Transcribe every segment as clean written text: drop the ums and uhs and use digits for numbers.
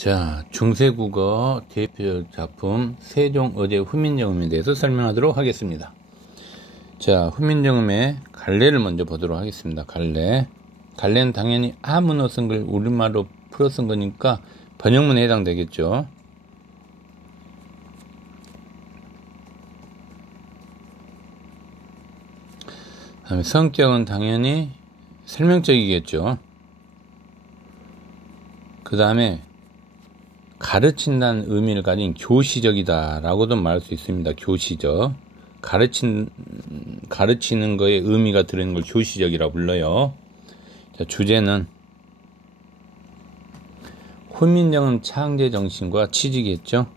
자, 중세국어 대표 작품 세종어제 훈민정음에 대해서 설명하도록 하겠습니다. 자, 훈민정음의 갈래를 먼저 보도록 하겠습니다. 갈래는 당연히 아무나 쓴 걸 우리말로 풀어 쓴 거니까 번역문에 해당되겠죠. 다음에 성격은 당연히 설명적이겠죠. 그 다음에 가르친다는 의미를 가진 교시적이다 라고도 말할 수 있습니다. 교시적. 가르치는 거에 의미가 들어있는 걸 교시적이라고 불러요. 자, 주제는 훈민정음 창제 정신과 취지겠죠.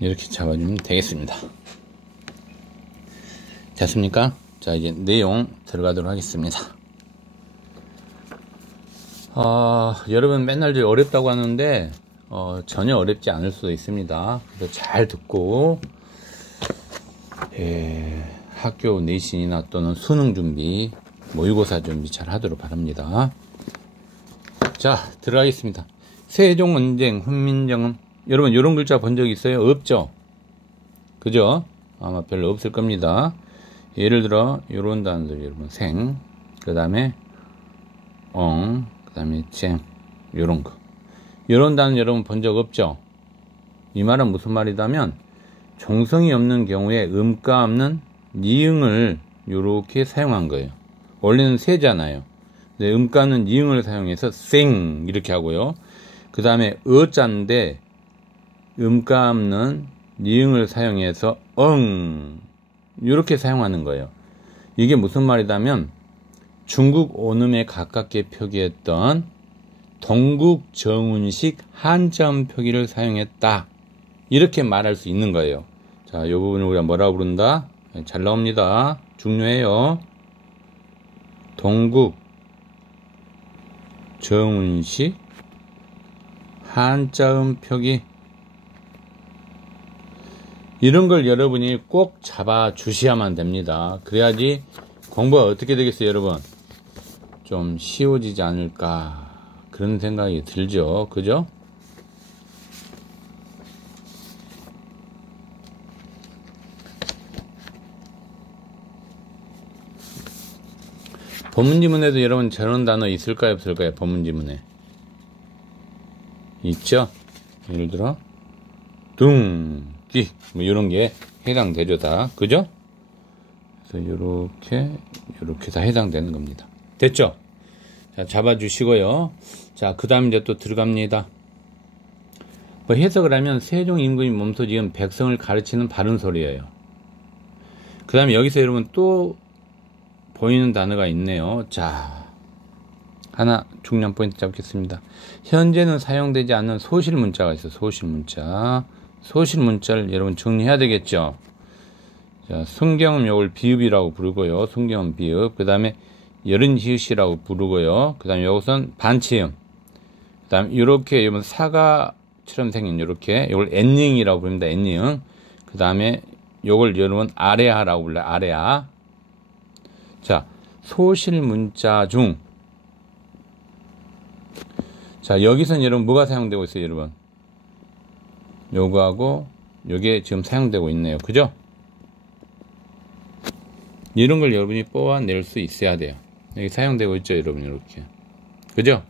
이렇게 잡아주면 되겠습니다. 됐습니까? 자, 이제 내용 들어가도록 하겠습니다. 여러분 맨날 어렵다고 하는데 전혀 어렵지 않을 수도 있습니다. 그래서 잘 듣고 학교 내신이나 또는 수능 준비, 모의고사 준비 잘 하도록 바랍니다. 자, 들어가겠습니다. 세종언쟁, 훈민정음. 여러분 이런 글자 본 적 있어요? 없죠? 그죠? 아마 별로 없을 겁니다. 예를 들어 이런 단어들 여러분 생, 그 다음에 엉, 그 다음에 쟁, 요런 거. 이런 단어 여러분 본 적 없죠? 이 말은 무슨 말이냐면 종성이 없는 경우에 음가 없는 니응을 요렇게 사용한 거예요. 원래는 세잖아요. 근데 음가는 니응을 사용해서 생 이렇게 하고요. 그 다음에 어자인데 음가 없는 니응을 사용해서 엉 이렇게 사용하는 거예요. 이게 무슨 말이냐면 중국 온음에 가깝게 표기했던 동국 정운식 한자음 표기를 사용했다 이렇게 말할 수 있는 거예요. 자, 이 부분을 우리가 뭐라고 부른다? 잘 나옵니다. 중요해요. 동국 정운식 한자음 표기, 이런 걸 여러분이 꼭 잡아 주셔야만 됩니다. 그래야지 공부가 어떻게 되겠어요, 여러분? 좀 쉬워지지 않을까 그런 생각이 들죠. 그죠? 법문지문에도 여러분 저런 단어 있을까요, 없을까요? 법문지문에 있죠? 예를 들어 둥기 뭐 이런 게 해당되죠, 다. 그죠? 그래서 요렇게 다 해당되는 겁니다. 됐죠? 자, 잡아주시고요. 자, 그 다음 이제 또 들어갑니다. 뭐 해석을 하면 세종 임금이 몸소 지은 백성을 가르치는 바른 소리예요. 그 다음에 여기서 여러분 또 보이는 단어가 있네요. 자, 하나 중요한 포인트 잡겠습니다. 현재는 사용되지 않는 소실문자가 있어요. 소실문자. 소실문자를 여러분 정리해야 되겠죠. 자, 순경음 요걸 비읍이라고 부르고요. 순경음 비읍. 그 다음에 여른지읒이라고 부르고요. 그 다음에 요것은 반치음. 그 다음에 요렇게 여러분 사과처럼 생긴 요렇게 요걸 엔닝이라고 부릅니다. 엔닝. 그 다음에 요걸 여러분 아레아라고 불러요. 아레아. 자, 소실문자 중 자, 여기서는 여러분 뭐가 사용되고 있어요, 여러분? 요거하고 요게 지금 사용되고 있네요. 그죠? 이런 걸 여러분이 뽑아낼 수 있어야 돼요. 여기 사용되고 있죠, 여러분. 이렇게. 그죠?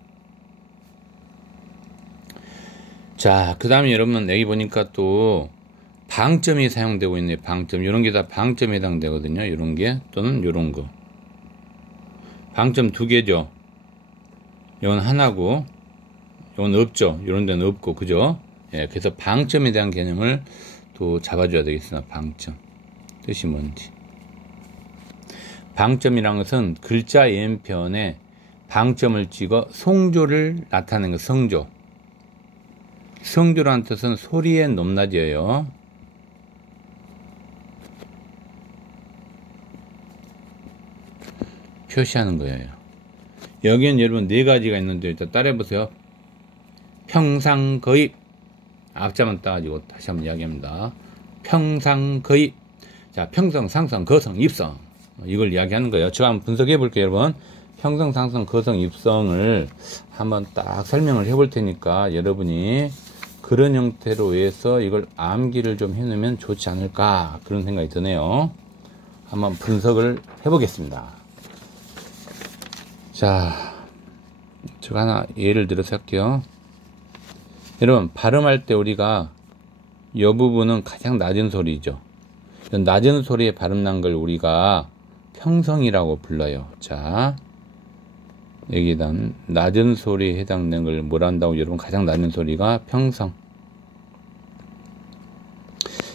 자, 그 다음에 여러분 여기 보니까 또 방점이 사용되고 있네요. 방점. 이런 게 다 방점에 해당되거든요. 이런 게 또는 이런 거. 방점 두 개죠. 이건 하나고 이건 없죠. 이런 데는 없고. 그죠? 예, 그래서 방점에 대한 개념을 또 잡아줘야 되겠습니다. 방점. 뜻이 뭔지. 방점이란 것은 글자 왼편에 방점을 찍어 성조를 나타내는 것. 성조. 성조라는 뜻은 소리의 높낮이에요. 표시하는 거예요. 여기는 여러분 네 가지가 있는데 일단 따라해보세요. 평상거입. 앞자만 따가지고 다시 한번 이야기합니다. 평상, 거의. 자, 평성, 상성, 거성, 입성. 이걸 이야기하는 거예요. 제가 한번 분석해 볼게요, 여러분. 평성, 상성, 거성, 입성을 한번 딱 설명을 해 볼 테니까 여러분이 그런 형태로 해서 이걸 암기를 좀 해놓으면 좋지 않을까 그런 생각이 드네요. 한번 분석을 해 보겠습니다. 자, 제가 하나 예를 들어서 할게요. 여러분, 발음할 때 우리가 이 부분은 가장 낮은 소리죠. 낮은 소리에 발음 난 걸 우리가 평성이라고 불러요. 자, 여기다 낮은 소리에 해당되는 걸 뭐라 한다고 여러분? 가장 낮은 소리가 평성.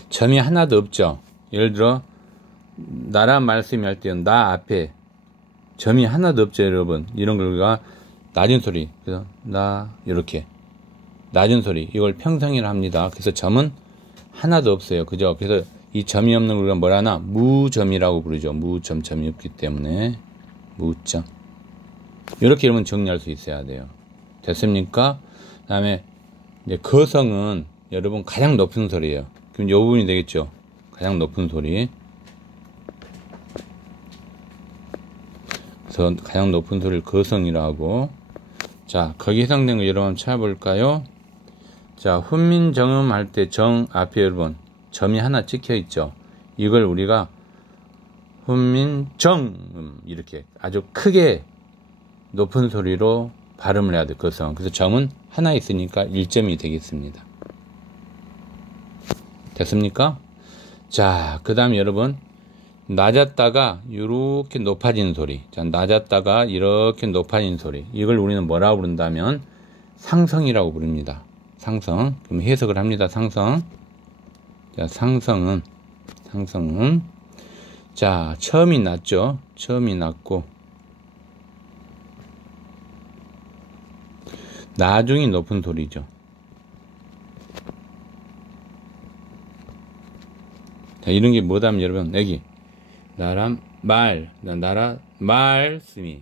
점이 하나도 없죠. 예를 들어 나란 말씀이 할 때 나 앞에 점이 하나도 없죠, 여러분. 이런 걸 우리가 낮은 소리. 그래서 나 이렇게 낮은 소리. 이걸 평성이라 합니다. 그래서 점은 하나도 없어요. 그죠? 그래서 이 점이 없는 걸 우리가 뭐라 하나? 무점이라고 부르죠. 무점, 점이 없기 때문에 무점. 이렇게 여러분 정리할 수 있어야 돼요. 됐습니까? 그 다음에 이제 거성은 여러분 가장 높은 소리예요. 그럼 이 부분이 되겠죠. 가장 높은 소리. 그래서 가장 높은 소리를 거성이라고 하고. 자, 거기 해당된 거 여러분 찾아볼까요? 자, 훈민정음 할 때 정 앞에 여러분 점이 하나 찍혀 있죠. 이걸 우리가 훈민정음 이렇게 아주 크게 높은 소리로 발음을 해야 돼, 거성. 그래서 점은 하나 있으니까 1점이 되겠습니다. 됐습니까? 자, 그 다음 여러분, 낮았다가 이렇게 높아지는 소리. 자, 낮았다가 이렇게 높아지는 소리. 이걸 우리는 뭐라고 부른다면 상성이라고 부릅니다. 상성. 그럼 해석을 합니다. 상성. 자, 상성은 자, 처음이 낮죠. 처음이 낮고 나중이 높은 소리죠. 자, 이런 게 뭐다면 여러분, 여기 나라 말씀이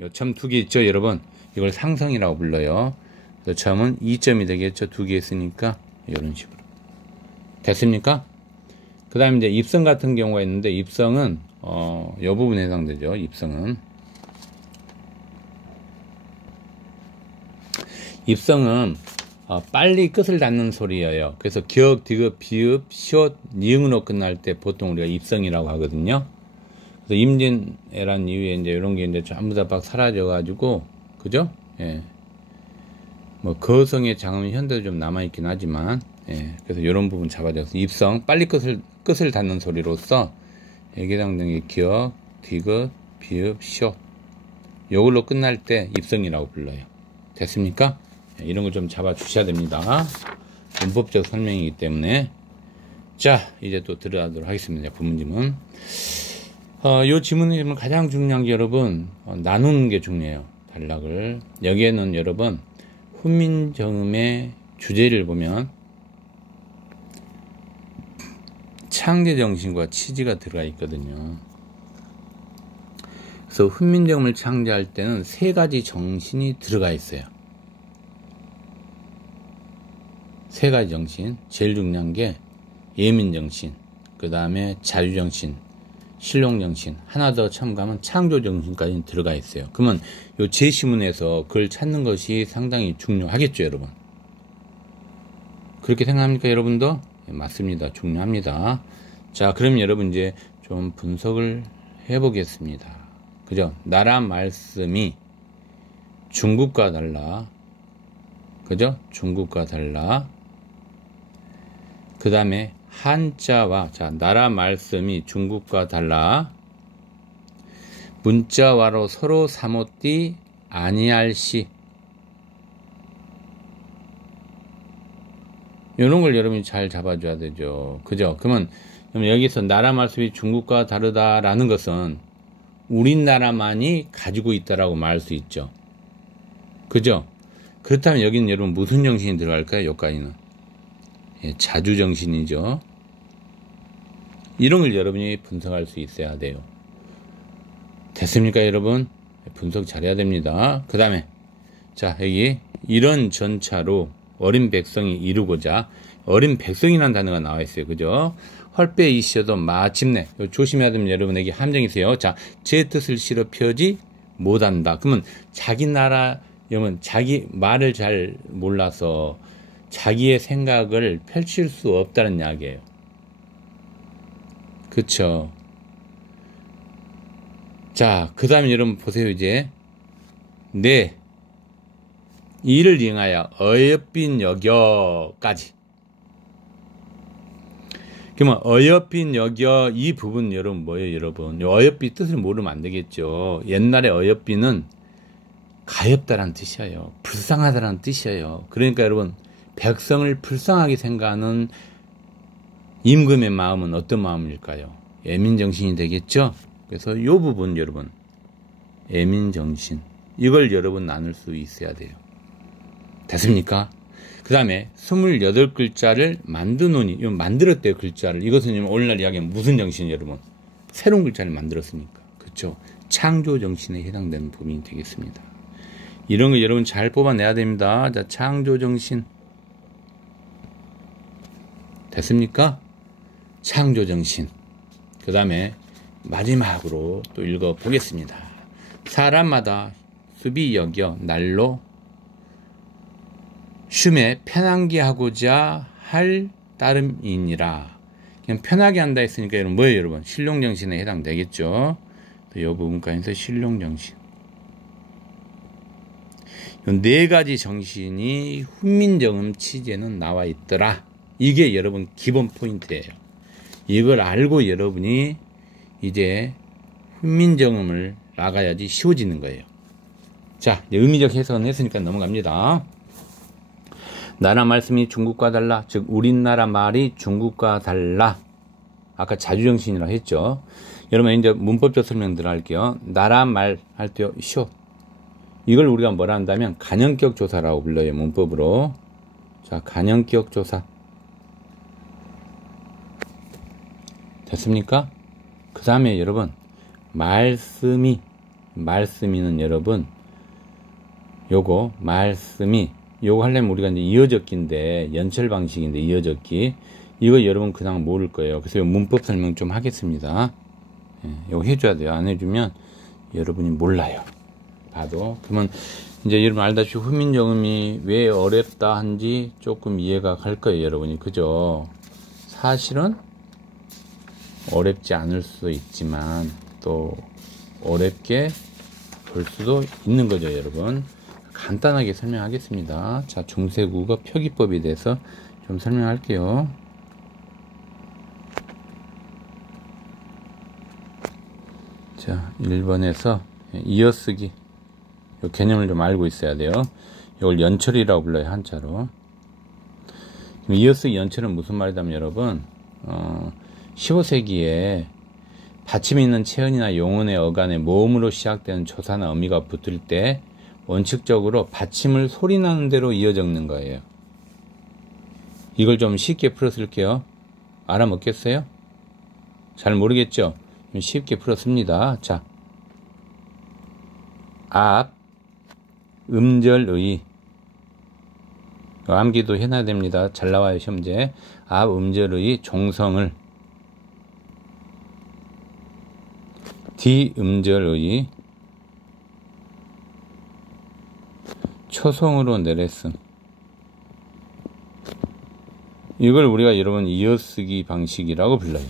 요 점 두 개 있죠, 여러분. 이걸 상성이라고 불러요. 그래서 점은 2점이 되겠죠. 두 개 있으니까 이런 식으로. 됐습니까? 그 다음에 이제 입성 같은 경우가 있는데, 입성은 요 부분에 해당되죠. 입성은 빨리 끝을 닫는 소리예요. 그래서 기역, 디귿, 비읍, 시옷, 니응으로 끝날 때 보통 우리가 입성이라고 하거든요. 그래서 임진왜란 이후에 이제 이런 게 이제 전부 다 막 사라져가지고, 그죠? 예. 뭐 거성의 장음이 현대도 좀 남아있긴 하지만, 예. 그래서 이런 부분 잡아줘서 입성, 빨리 끝을 닫는 소리로서 해당되는 게 기역, 디귿, 비읍, 시옷. 요걸로 끝날 때 입성이라고 불러요. 됐습니까? 이런 걸 좀 잡아 주셔야 됩니다. 문법적 설명이기 때문에. 자, 이제 또 들어가도록 하겠습니다. 본문지문. 요 지문은 가장 중요한 게 여러분, 나누는 게 중요해요. 단락을. 여기에는 여러분, 훈민정음의 주제를 보면, 창제정신과 취지가 들어가 있거든요. 그래서 훈민정음을 창제할 때는 3가지 정신이 들어가 있어요. 3가지 정신. 제일 중요한 게 예민정신, 그 다음에 자유정신, 실용정신. 하나 더 첨가하면 창조정신까지 들어가 있어요. 그러면 요 제시문에서 그걸 찾는 것이 상당히 중요하겠죠, 여러분. 그렇게 생각합니까, 여러분도? 네, 맞습니다. 중요합니다. 자, 그럼 여러분 이제 좀 분석을 해보겠습니다. 그죠? 나라 말씀이 중국과 달라. 그죠? 중국과 달라. 그 다음에 한자와, 자, 나라 말씀이 중국과 달라. 문자와로 서로 사못디 아니할 시. 이런 걸 여러분이 잘 잡아줘야 되죠. 그죠? 그러면 여기서 나라 말씀이 중국과 다르다라는 것은 우리나라만이 가지고 있다라고 말할 수 있죠. 그죠? 그렇다면 여기는 여러분 무슨 정신이 들어갈까요? 여기까지는. 예, 자주정신이죠. 이런 걸 여러분이 분석할 수 있어야 돼요. 됐습니까, 여러분? 분석 잘해야 됩니다. 그 다음에, 자, 여기 이런 전차로 어린 백성이 이루고자 어린 백성이라는 단어가 나와 있어요. 그죠? 헐빼이시어도 마침내 조심해야 됩니다. 여러분에게 함정이 있어요. 자, 제 뜻을 실어 펴지 못한다. 그러면 자기 나라 여러분 자기 말을 잘 몰라서 자기의 생각을 펼칠 수 없다는 이야기예요. 그쵸? 자, 그 다음에 여러분 보세요. 이제 네 이를 이응하여 어여빈 여겨까지. 그러면 어여빈 여겨 이 부분 여러분 뭐예요? 여러분 어여비 뜻을 모르면 안 되겠죠. 옛날에 어여비는 가엾다라는 뜻이에요. 불쌍하다라는 뜻이에요. 그러니까 여러분 백성을 불쌍하게 생각하는 임금의 마음은 어떤 마음일까요? 애민정신이 되겠죠. 그래서 이 부분 여러분 애민정신 이걸 여러분 나눌 수 있어야 돼요. 됐습니까? 그 다음에 28글자를 만드노니 이건 만들었대요. 글자를. 이것은 오늘날 이야기하면 무슨 정신 여러분? 새로운 글자를 만들었으니까. 그렇죠? 창조정신에 해당되는 부분이 되겠습니다. 이런 거 여러분 잘 뽑아내야 됩니다. 자, 창조정신 됐습니까? 창조정신. 그 다음에 마지막으로 또 읽어보겠습니다. 사람마다 수비 여겨 날로 쉼에 편하게 하고자 할 따름이니라. 그냥 편하게 한다 했으니까 여러분 뭐예요 여러분? 신룡정신에 해당되겠죠. 이 부분까지 해서 신룡정신. 네 가지 정신이 훈민정음 취재는 나와 있더라. 이게 여러분 기본 포인트예요. 이걸 알고 여러분이 이제 훈민정음을 나가야지 쉬워지는 거예요. 자, 의미적 해석은 했으니까 넘어갑니다. 나라 말씀이 중국과 달라. 즉 우리나라 말이 중국과 달라. 아까 자주정신이라고 했죠. 여러분 이제 문법적 설명 들어갈게요. 나라 말 할 때 쇼. 이걸 우리가 뭐라 한다면 간형격 조사라고 불러요. 문법으로. 자, 간형격 조사. 됐습니까? 그 다음에 여러분 말씀이는 여러분 요거 말씀이 요거 하려면 우리가 이제 이어적기인데 연철 방식인데 이어적기 이거 여러분 그냥 모를 거예요. 그래서 요 문법 설명 좀 하겠습니다. 예, 요거 해줘야 돼요. 안 해주면 여러분이 몰라요. 봐도. 그러면 이제 여러분 알다시피 훈민정음이 왜 어렵다 한지 조금 이해가 갈 거예요. 여러분이. 그죠? 사실은 어렵지 않을 수도 있지만 또 어렵게 볼 수도 있는 거죠. 여러분. 간단하게 설명하겠습니다. 자, 중세국어 표기법에 대해서 좀 설명할게요. 자, 1번에서 이어쓰기 이 개념을 좀 알고 있어야 돼요. 이걸 연철이라고 불러요. 한자로. 이어쓰기 연철은 무슨 말이냐면 여러분 15세기에 받침이 있는 체언이나 용언의 어간에 모음으로 시작되는 조사나 어미가 붙을 때 원칙적으로 받침을 소리나는 대로 이어 적는 거예요. 이걸 좀 쉽게 풀어 쓸게요. 알아먹겠어요? 잘 모르겠죠? 쉽게 풀어 씁니다. 자, 앞 음절의 암기도 해놔야 됩니다. 잘 나와요 시험제. 앞 음절의 종성을 뒤 음절의 초성으로 내렸음. 이걸 우리가 여러분 이어쓰기 방식이라고 불러요.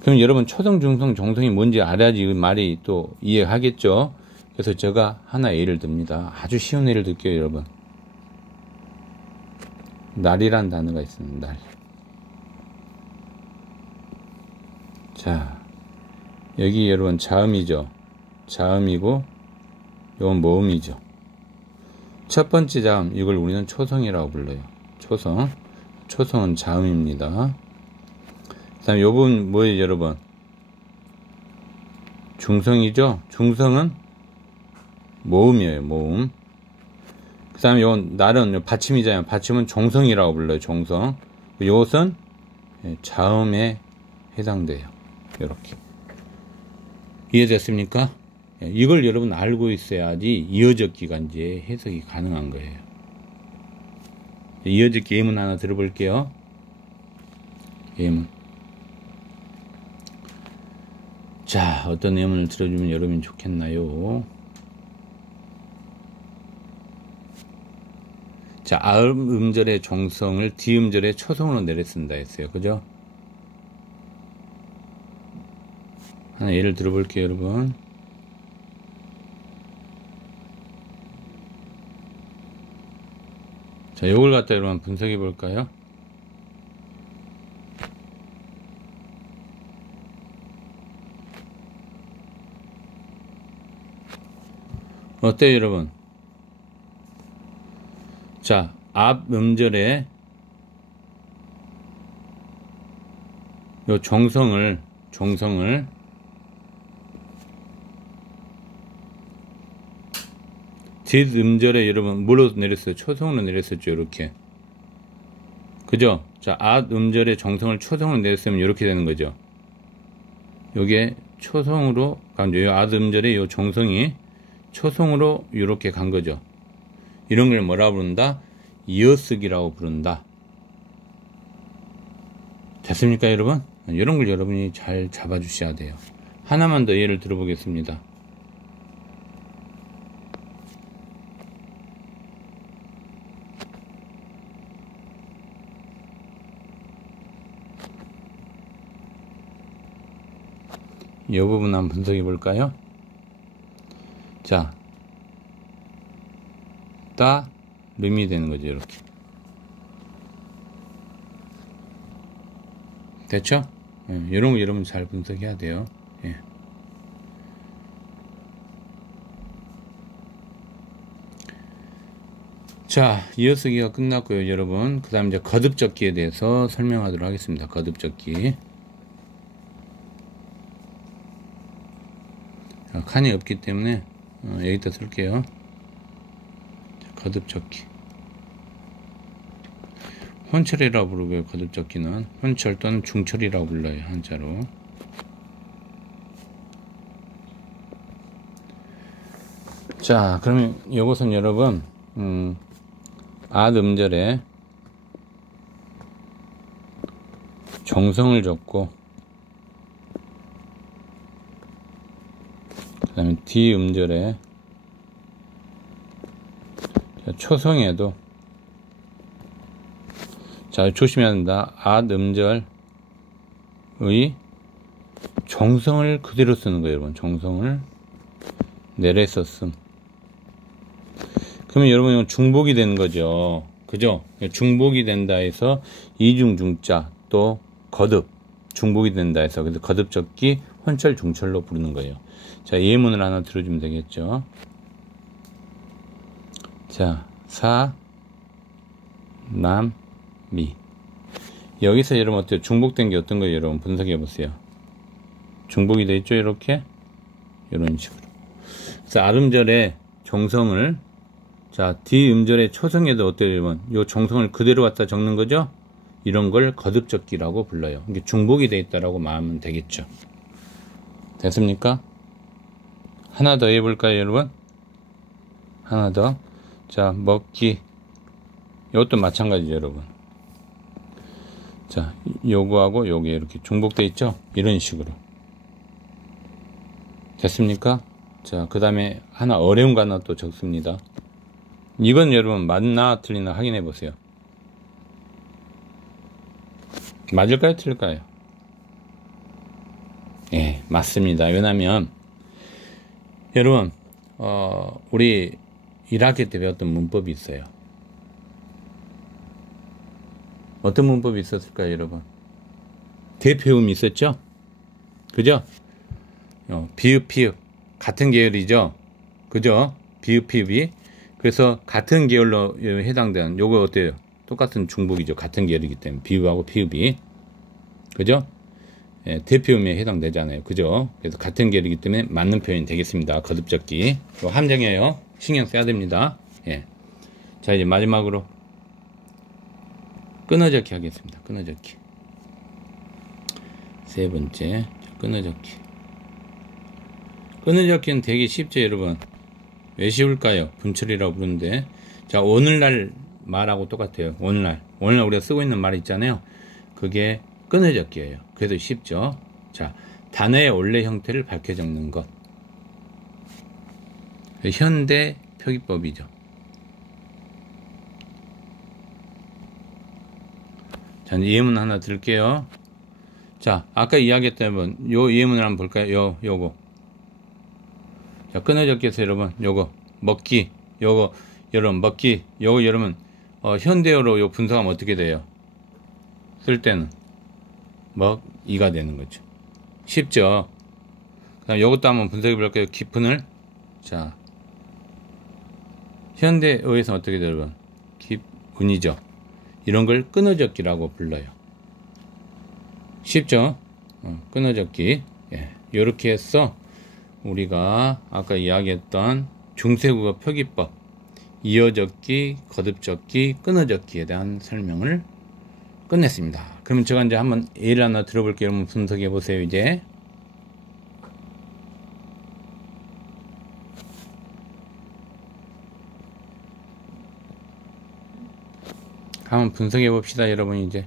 그럼 여러분 초성, 중성, 종성이 뭔지 알아야지 이 말이 또 이해하겠죠. 그래서 제가 하나 예를 듭니다. 아주 쉬운 예를 들게요. 여러분 날이란 단어가 있습니다. 날. 자, 여기 여러분 자음이죠. 자음이고 이건 모음이죠. 첫 번째 자음 이걸 우리는 초성이라고 불러요. 초성. 초성은 자음입니다. 그 다음에 요 부분 뭐예요 여러분? 중성이죠. 중성은 모음이에요. 모음. 그 다음에 요건 날은 받침이잖아요. 받침은 종성이라고 불러요. 종성. 요것은 자음에 해당돼요. 이렇게. 이해됐습니까? 이걸 여러분 알고 있어야지 이어적기가 이제 해석이 가능한 거예요. 이어짓기 예문 하나 들어볼게요. 예문. 자, 어떤 예문을 들어주면 여러분이 좋겠나요? 자, 음절의 종성을 디음절의 초성으로 내려 쓴다 했어요. 그죠? 하나 예를 들어볼게요, 여러분. 자, 요걸 갖다 여러분 분석해 볼까요? 어때요, 여러분? 자, 앞 음절에 요 종성을 뒷 음절에 여러분 뭐로 내렸어요? 초성으로 내렸었죠, 이렇게. 그죠? 자, 앞 음절에 종성을 초성으로 내렸으면 이렇게 되는 거죠. 요게 초성으로 간 거예요. 앞 음절에 요 종성이 초성으로 이렇게 간 거죠. 이런 걸 뭐라 부른다? 이어쓰기라고 부른다. 됐습니까, 여러분? 이런 걸 여러분이 잘 잡아주셔야 돼요. 하나만 더 예를 들어보겠습니다. 이 부분 한번 분석해 볼까요? 자, 름이 되는 거죠, 이렇게. 됐죠? 예, 이런 거 여러분 잘 분석해야 돼요. 예. 자, 이어쓰기가 끝났고요, 여러분. 그 다음 이제 거듭적기에 대해서 설명하도록 하겠습니다. 거듭적기. 자, 칸이 없기 때문에 여기다 쓸게요. 자, 거듭적기. 혼철이라고 부르고요, 거듭적기는. 혼철 또는 중철이라고 불러요, 한자로. 자, 그러면 이것은 여러분, 앗 음절에 정성을 줬고, 그 다음에 D 음절에 초성에도, 자, 조심해야 된다. 앗 음절의 정성을 그대로 쓰는 거예요, 여러분. 정성을 내려 썼음. 그러면 여러분 이건 중복이 되는 거죠. 그죠? 중복이 된다 해서 이중중자 또 거듭 중복이 된다 해서 그래서 거듭적기 혼철 중철로 부르는 거예요. 자, 예문을 하나 들어주면 되겠죠. 자, 사, 남, 미. 여기서 여러분 어때요? 중복된 게 어떤 거예요? 여러분 분석해 보세요. 중복이 돼 있죠? 이렇게 이런 식으로. 그래서 아름절의 정성을, 자, D 음절의 초성에도 어때요, 여러분? 요 정성을 그대로 갖다 적는 거죠? 이런 걸 거듭적기라고 불러요. 이게 중복이 돼 있다라고 말하면 되겠죠. 됐습니까? 하나 더 해볼까요, 여러분? 하나 더. 자, 먹기. 이것도 마찬가지죠, 여러분. 자, 요거하고 요게 이렇게 중복돼 있죠? 이런 식으로. 됐습니까? 자, 그 다음에 하나 어려운 거 하나 또 적습니다. 이건 여러분 맞나 틀리나 확인해 보세요. 맞을까요, 틀릴까요? 예, 맞습니다. 왜냐면 여러분 우리 1학기 때 배웠던 문법이 있어요. 어떤 문법이 있었을까요, 여러분? 대표음이 있었죠? 그죠? 비읍, 피읍 같은 계열이죠? 그죠? 비읍, 피읍이. 그래서 같은 계열로 해당되는 요거 어때요? 똑같은 중복이죠. 같은 계열이기 때문에 비읍하고 피읍이. 그죠? 예, 대표음에 해당되잖아요. 그죠? 그래서 같은 계열이기 때문에 맞는 표현이 되겠습니다. 거듭적기. 이거 함정이에요. 신경 써야 됩니다. 예. 자, 이제 마지막으로 끊어적기 하겠습니다. 끊어적기. 세 번째, 끊어적기. 끊어적기는 되게 쉽죠, 여러분. 왜 쉬울까요? 분철이라고 부르는데. 자, 오늘날 말하고 똑같아요. 오늘날 우리가 쓰고 있는 말 있잖아요. 그게 끊어적기예요. 그래서 쉽죠. 자, 단어의 원래 형태를 밝혀 적는 것. 현대 표기법이죠. 자, 이제 예문 하나 들게요. 자, 아까 이야기했던 요 예문을 한번 볼까요? 요거. 자, 끊어적기에서 여러분, 요거, 먹기. 요거, 여러분, 먹기. 요거, 여러분, 현대어로 요 분석하면 어떻게 돼요? 쓸 때는, 먹이가 되는 거죠. 쉽죠? 그 다음 요것도 한번 분석해 볼게요. 기쁜을. 자, 현대어에서 어떻게 돼요, 여러분? 기운이죠. 이런 걸 끊어적기라고 불러요. 쉽죠? 끊어적기. 예, 요렇게 해서 우리가 아까 이야기했던 중세국어 표기법, 이어적기, 거듭적기, 끊어적기에 대한 설명을 끝냈습니다. 그러면 제가 이제 한번 예를 하나 들어볼게요. 여러분 분석해 보세요. 이제 한번 분석해 봅시다. 여러분 이제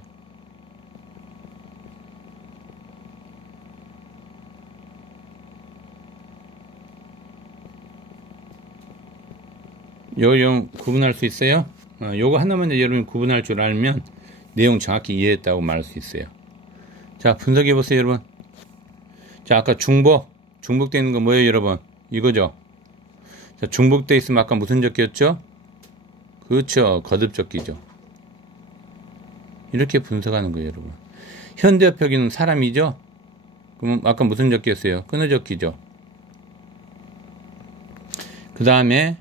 요 구분할 수 있어요? 요거 하나만 여러분 구분할 줄 알면 내용 정확히 이해했다고 말할 수 있어요. 자, 분석해 보세요, 여러분. 자, 아까 중복되어 있는 거 뭐예요, 여러분? 이거죠. 자, 중복되어 있으면 아까 무슨 적기였죠? 그렇죠, 거듭적기죠. 이렇게 분석하는 거예요, 여러분. 현대어 표기는 사람이죠? 그럼 아까 무슨 적기였어요? 끊어적기죠. 그 다음에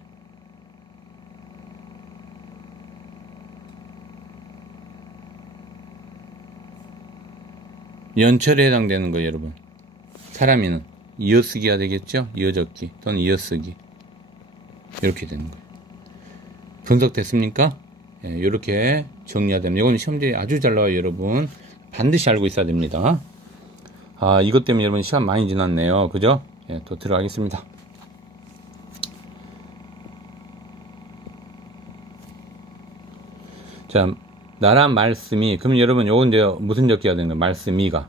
연철에 해당되는 거예요, 여러분. 사람이는 이어쓰기가 되겠죠? 이어적기 또는 이어쓰기. 이렇게 되는 거예요. 분석됐습니까? 예, 이렇게 정리가 됩니다. 이건 시험지에 아주 잘 나와요, 여러분. 반드시 알고 있어야 됩니다. 아, 이것 때문에 여러분 시간 많이 지났네요. 그죠? 예, 또 들어가겠습니다. 자, 나라 말씀이, 그럼 여러분 요건 이제 무슨 적기가 되는 거예요? 말씀이가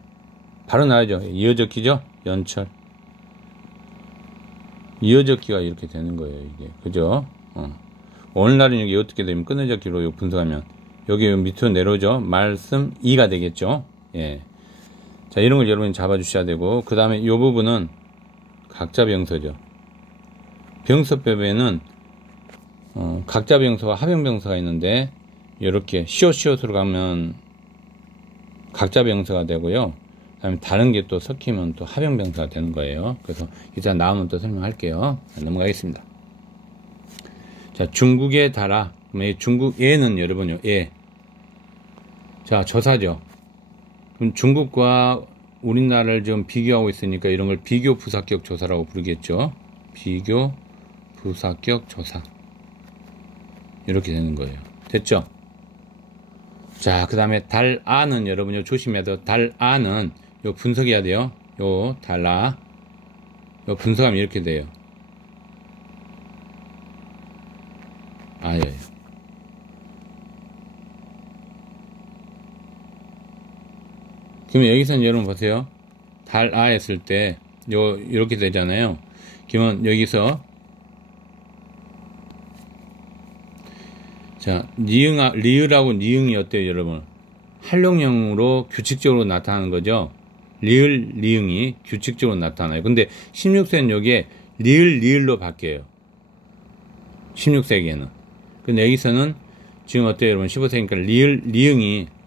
바로 나오죠. 이어적기죠. 연철. 이어적기가 이렇게 되는 거예요, 이게. 그죠? 오늘날은 여기 어떻게 되면 끊어적기로 분석하면 여기 밑으로 내려오죠. 말씀 이가 되겠죠. 예. 자, 이런 걸 여러분이 잡아주셔야 되고, 그 다음에 이 부분은 각자 병서죠. 병서법에는 각자 병서와 합영 병서가 있는데, 이렇게 시옷으로 가면 각자 병서가 되고요. 그다음에 다른 게 또 섞이면 또 합영 병서가 되는 거예요. 그래서 일단 나오면 또 설명할게요. 넘어가겠습니다. 자, 중국의 달아. 그럼 중국 예는 여러분요. 예. 자, 저사죠. 그럼 중국과 우리나라를 좀 비교하고 있으니까 이런 걸 비교 부사격 조사라고 부르겠죠. 비교 부사격 조사. 이렇게 되는 거예요. 됐죠? 자, 그 다음에 달아는 여러분요 조심해야 돼요. 달아는 요 분석해야 돼요. 요 달아 요 분석하면 이렇게 돼요. 아, 예. 그러면 여기서는 여러분 보세요. 달아 했을 때 요 이렇게 되잖아요. 그러면 여기서 자, 리을하고 니응이 어때요, 여러분? 활용형으로 규칙적으로 나타나는 거죠. 리을이 규칙적으로 나타나요. 근데 16세는 여기에 리을로 바뀌어요. 16세기에는. 근데 여기서는 지금 어때요, 여러분? 15세기니까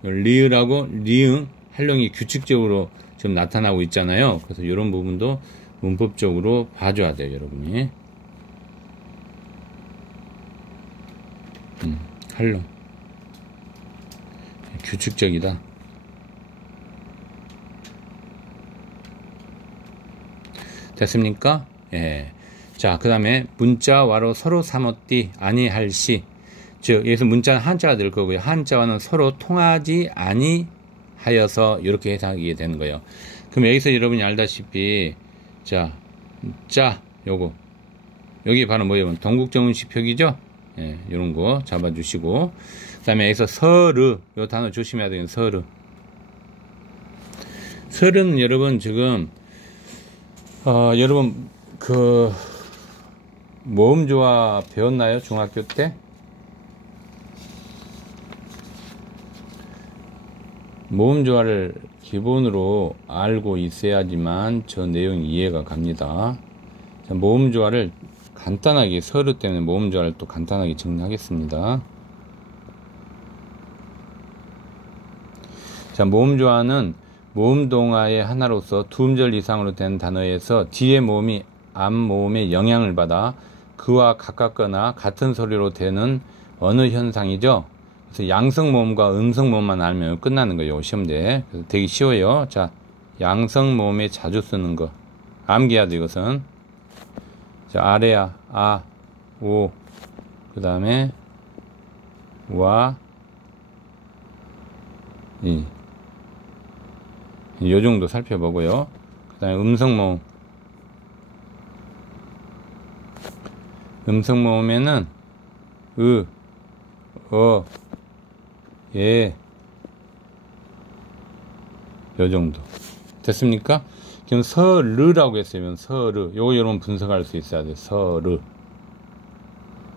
리을하고 니응, 활용이 규칙적으로 지금 나타나고 있잖아요. 그래서 이런 부분도 문법적으로 봐줘야 돼요, 여러분이. 활용. 규칙적이다. 됐습니까? 예. 자, 그 다음에 문자와로 서로 삼었디 아니할시. 즉, 여기서 문자는 한자가 될 거고요. 한자와는 서로 통하지 아니하여서 이렇게 해석하게 되는 거예요. 그럼 여기서 여러분이 알다시피, 자, 요거. 여기 바로 뭐예요? 동국정운시 표기죠? 예, 요런 거 잡아주시고, 그 다음에 여기서 서르, 요 단어 조심해야 되는 서르. 서르는 여러분 지금, 여러분, 모음조화 배웠나요? 중학교 때? 모음조화를 기본으로 알고 있어야지만 저 내용이 이해가 갑니다. 자, 모음조화를 간단하게, 서류 때문에 모음조화를 또 간단하게 정리하겠습니다. 자, 모음조화는 모음동화의 하나로서 두 음절 이상으로 된 단어에서 뒤에 모음이 앞 모음의 영향을 받아 그와 가깝거나 같은 소리로 되는 어느 현상이죠. 그래서 양성 모음과 음성 모음만 알면 끝나는 거예요. 시험대. 그래서 되게 쉬워요. 자, 양성 모음에 자주 쓰는 거 암기해야 돼. 이것은 자, 아래야 아, 오, 그 다음에 와, 요 정도 살펴보고요. 그 다음에 음성 모음. 음성 모음에는 으, 어, 예, 요 정도. 됐습니까? 지금 서르라고 했어요. 서르. 요거 여러분 분석할 수 있어야 돼요. 서르.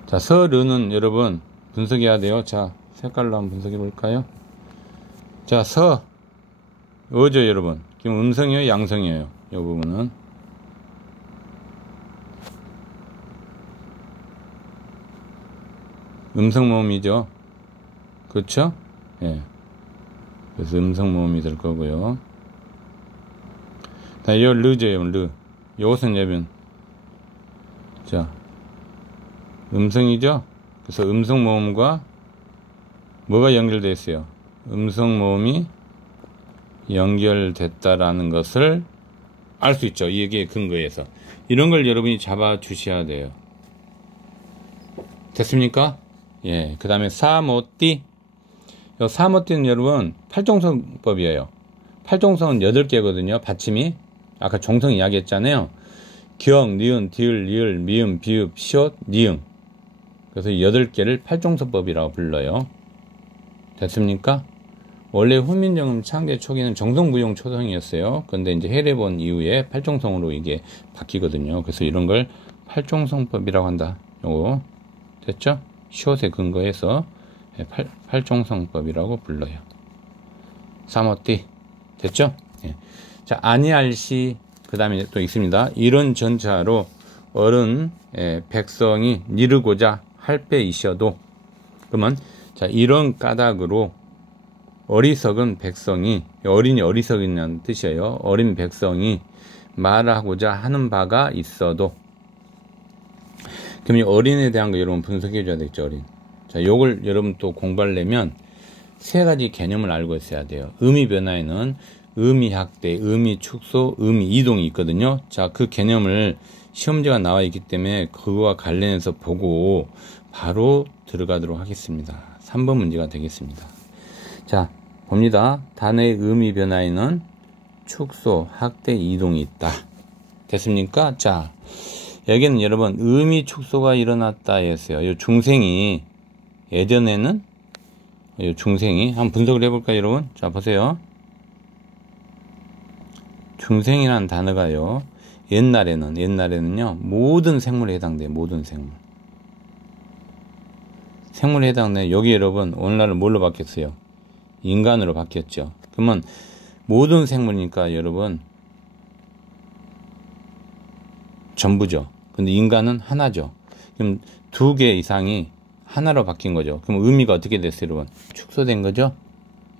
자, 서르는 여러분 분석해야 돼요. 자, 색깔로 한번 분석해 볼까요? 자, 어죠, 여러분. 지금 음성이에요, 양성이에요? 요 부분은. 음성 모음이죠. 그렇죠? 예. 그래서 음성 모음이 될 거고요. 자, 요 르죠, 르. 요것은 여러분, 자, 음성이죠? 그래서 음성 모음과 뭐가 연결되어 있어요? 음성 모음이 연결됐다라는 것을 알 수 있죠. 이게 근거에서. 이런 걸 여러분이 잡아 주셔야 돼요. 됐습니까? 예. 그 다음에 사모띠. 요 사모띠는 여러분 팔종성법이에요. 팔종성은 8개거든요. 받침이. 아까 종성 이야기했잖아요. 경, 니은, 디을, 리을, 미음, 비읍, 시옷, 니응. 그래서 8개를 팔종성법이라고 불러요. 됐습니까? 원래 훈민정음 창제 초기는 정성부용 초성이었어요. 근데 이제 해례본 이후에 팔종성으로 이게 바뀌거든요. 그래서 이런 걸 팔종성법이라고 한다. 요거 됐죠? 시옷에 근거해서 팔종성법이라고 불러요. 사모띠 됐죠? 예. 자, 아니알시 그 다음에 또 있습니다. 이런 전차로 어른 백성이 니르고자 할 빼이셔도 그러면 자, 이런 까닭으로 어리석은 백성이, 어린이 어리석이라는 뜻이에요. 어린 백성이 말하고자 하는 바가 있어도. 그럼 이 어린에 대한 거 여러분 분석해 줘야 되겠죠, 어린. 자, 요걸 여러분 또 공부하려면 세 가지 개념을 알고 있어야 돼요. 의미 변화에는 의미 확대, 의미 축소, 의미 이동이 있거든요. 자, 그 개념을 시험지가 나와 있기 때문에 그거와 관련해서 보고 바로 들어가도록 하겠습니다. 3번 문제가 되겠습니다. 자, 봅니다. 단어의 의미 변화에는 축소, 확대, 이동이 있다. 됐습니까? 자, 여기는 여러분 의미 축소가 일어났다 했어요. 이 중생이 예전에는 이 중생이 한번 분석을 해볼까요, 여러분? 자, 보세요. 중생이라는 단어가요. 옛날에는요 모든 생물에 해당돼요. 모든 생물. 생물에 해당돼. 여기 여러분 오늘날은 뭘로 바뀌었어요? 인간으로 바뀌었죠. 그러면 모든 생물이니까 여러분 전부죠. 근데 인간은 하나죠. 그럼 2개 이상이 하나로 바뀐 거죠. 그럼 의미가 어떻게 됐어요, 여러분? 축소된 거죠.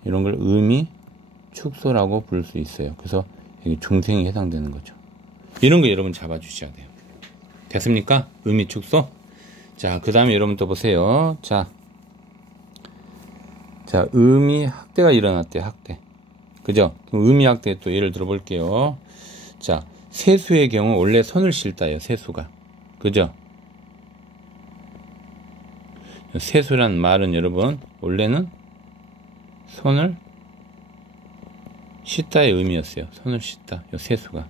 이런 걸 의미 축소라고 부를 수 있어요. 그래서 여기 중생이 해당되는 거죠. 이런 거 여러분 잡아주셔야 돼요. 됐습니까? 의미 축소. 자, 그 다음에 여러분 또 보세요. 자, 의미 확대가 일어났대요. 확대. 그죠? 그럼 의미 확대 또 예를 들어 볼게요. 자, 세수의 경우 원래 손을 씻다예요. 세수가. 그죠? 세수란 말은 여러분 원래는 손을 씻다의 의미였어요. 손을 씻다. 요 세수가.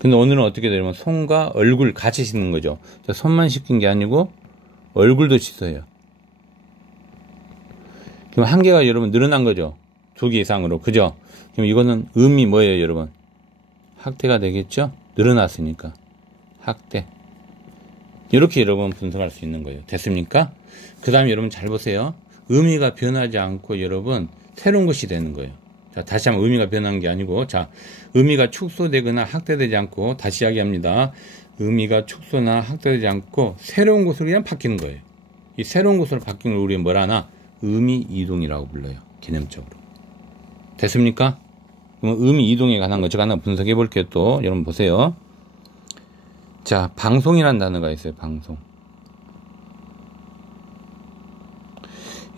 근데 오늘은 어떻게 되냐면 손과 얼굴 같이 씻는 거죠. 자, 손만 씻긴 게 아니고 얼굴도 씻어요. 그럼 한 개가 여러분 늘어난 거죠. 2개 이상으로. 그죠? 그럼 이거는 음이 뭐예요, 여러분? 학대가 되겠죠? 늘어났으니까. 학대. 이렇게 여러분 분석할 수 있는 거예요. 됐습니까? 그 다음에 여러분 잘 보세요. 의미가 변하지 않고 여러분 새로운 것이 되는 거예요. 자, 다시 한번 의미가 변한 게 아니고, 자, 의미가 축소되거나 학대되지 않고, 다시 이야기합니다. 의미가 축소나 학대되지 않고 새로운 곳으로 그냥 바뀌는 거예요. 이 새로운 곳으로 바뀌는 걸 우리가 뭐라 하나? 의미 이동이라고 불러요. 개념적으로. 됐습니까? 그럼 의미 이동에 관한 거 제가 하나 분석해 볼게요. 또 여러분 보세요. 자, 방송이라는 단어가 있어요. 방송.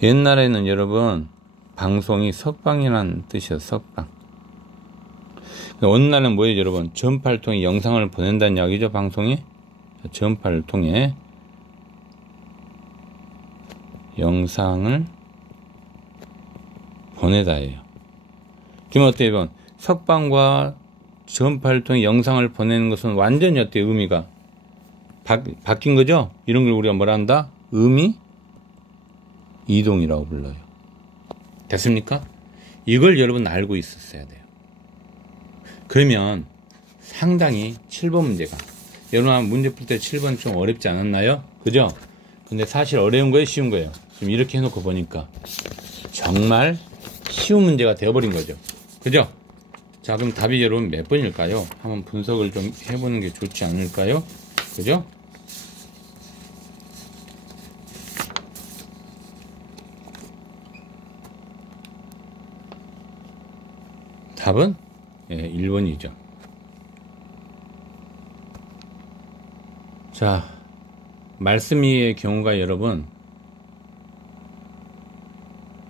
옛날에는 여러분 방송이 석방이라는 뜻이에요. 석방. 어느 날은 뭐예요, 여러분? 전파를 통해 영상을 보낸다는 이야기죠. 방송이. 전파를 통해 영상을 보내다예요. 그럼 어때요? 석방과 전파를 통해 영상을 보내는 것은 완전히 어때요? 의미가 바뀐 거죠? 이런 걸 우리가 뭐라 한다? 의미 이동이라고 불러요. 됐습니까? 이걸 여러분 알고 있었어야 돼요. 그러면 상당히 7번 문제가, 여러분 문제 풀 때 7번 좀 어렵지 않았나요? 그죠? 근데 사실 어려운 거예요, 쉬운 거예요? 지금 이렇게 해놓고 보니까 정말 쉬운 문제가 되어버린 거죠. 그죠? 자, 그럼 답이 여러분 몇 번일까요? 한번 분석을 좀 해보는 게 좋지 않을까요? 그죠? 답은 1번이죠. 자, 말씀의 경우가 여러분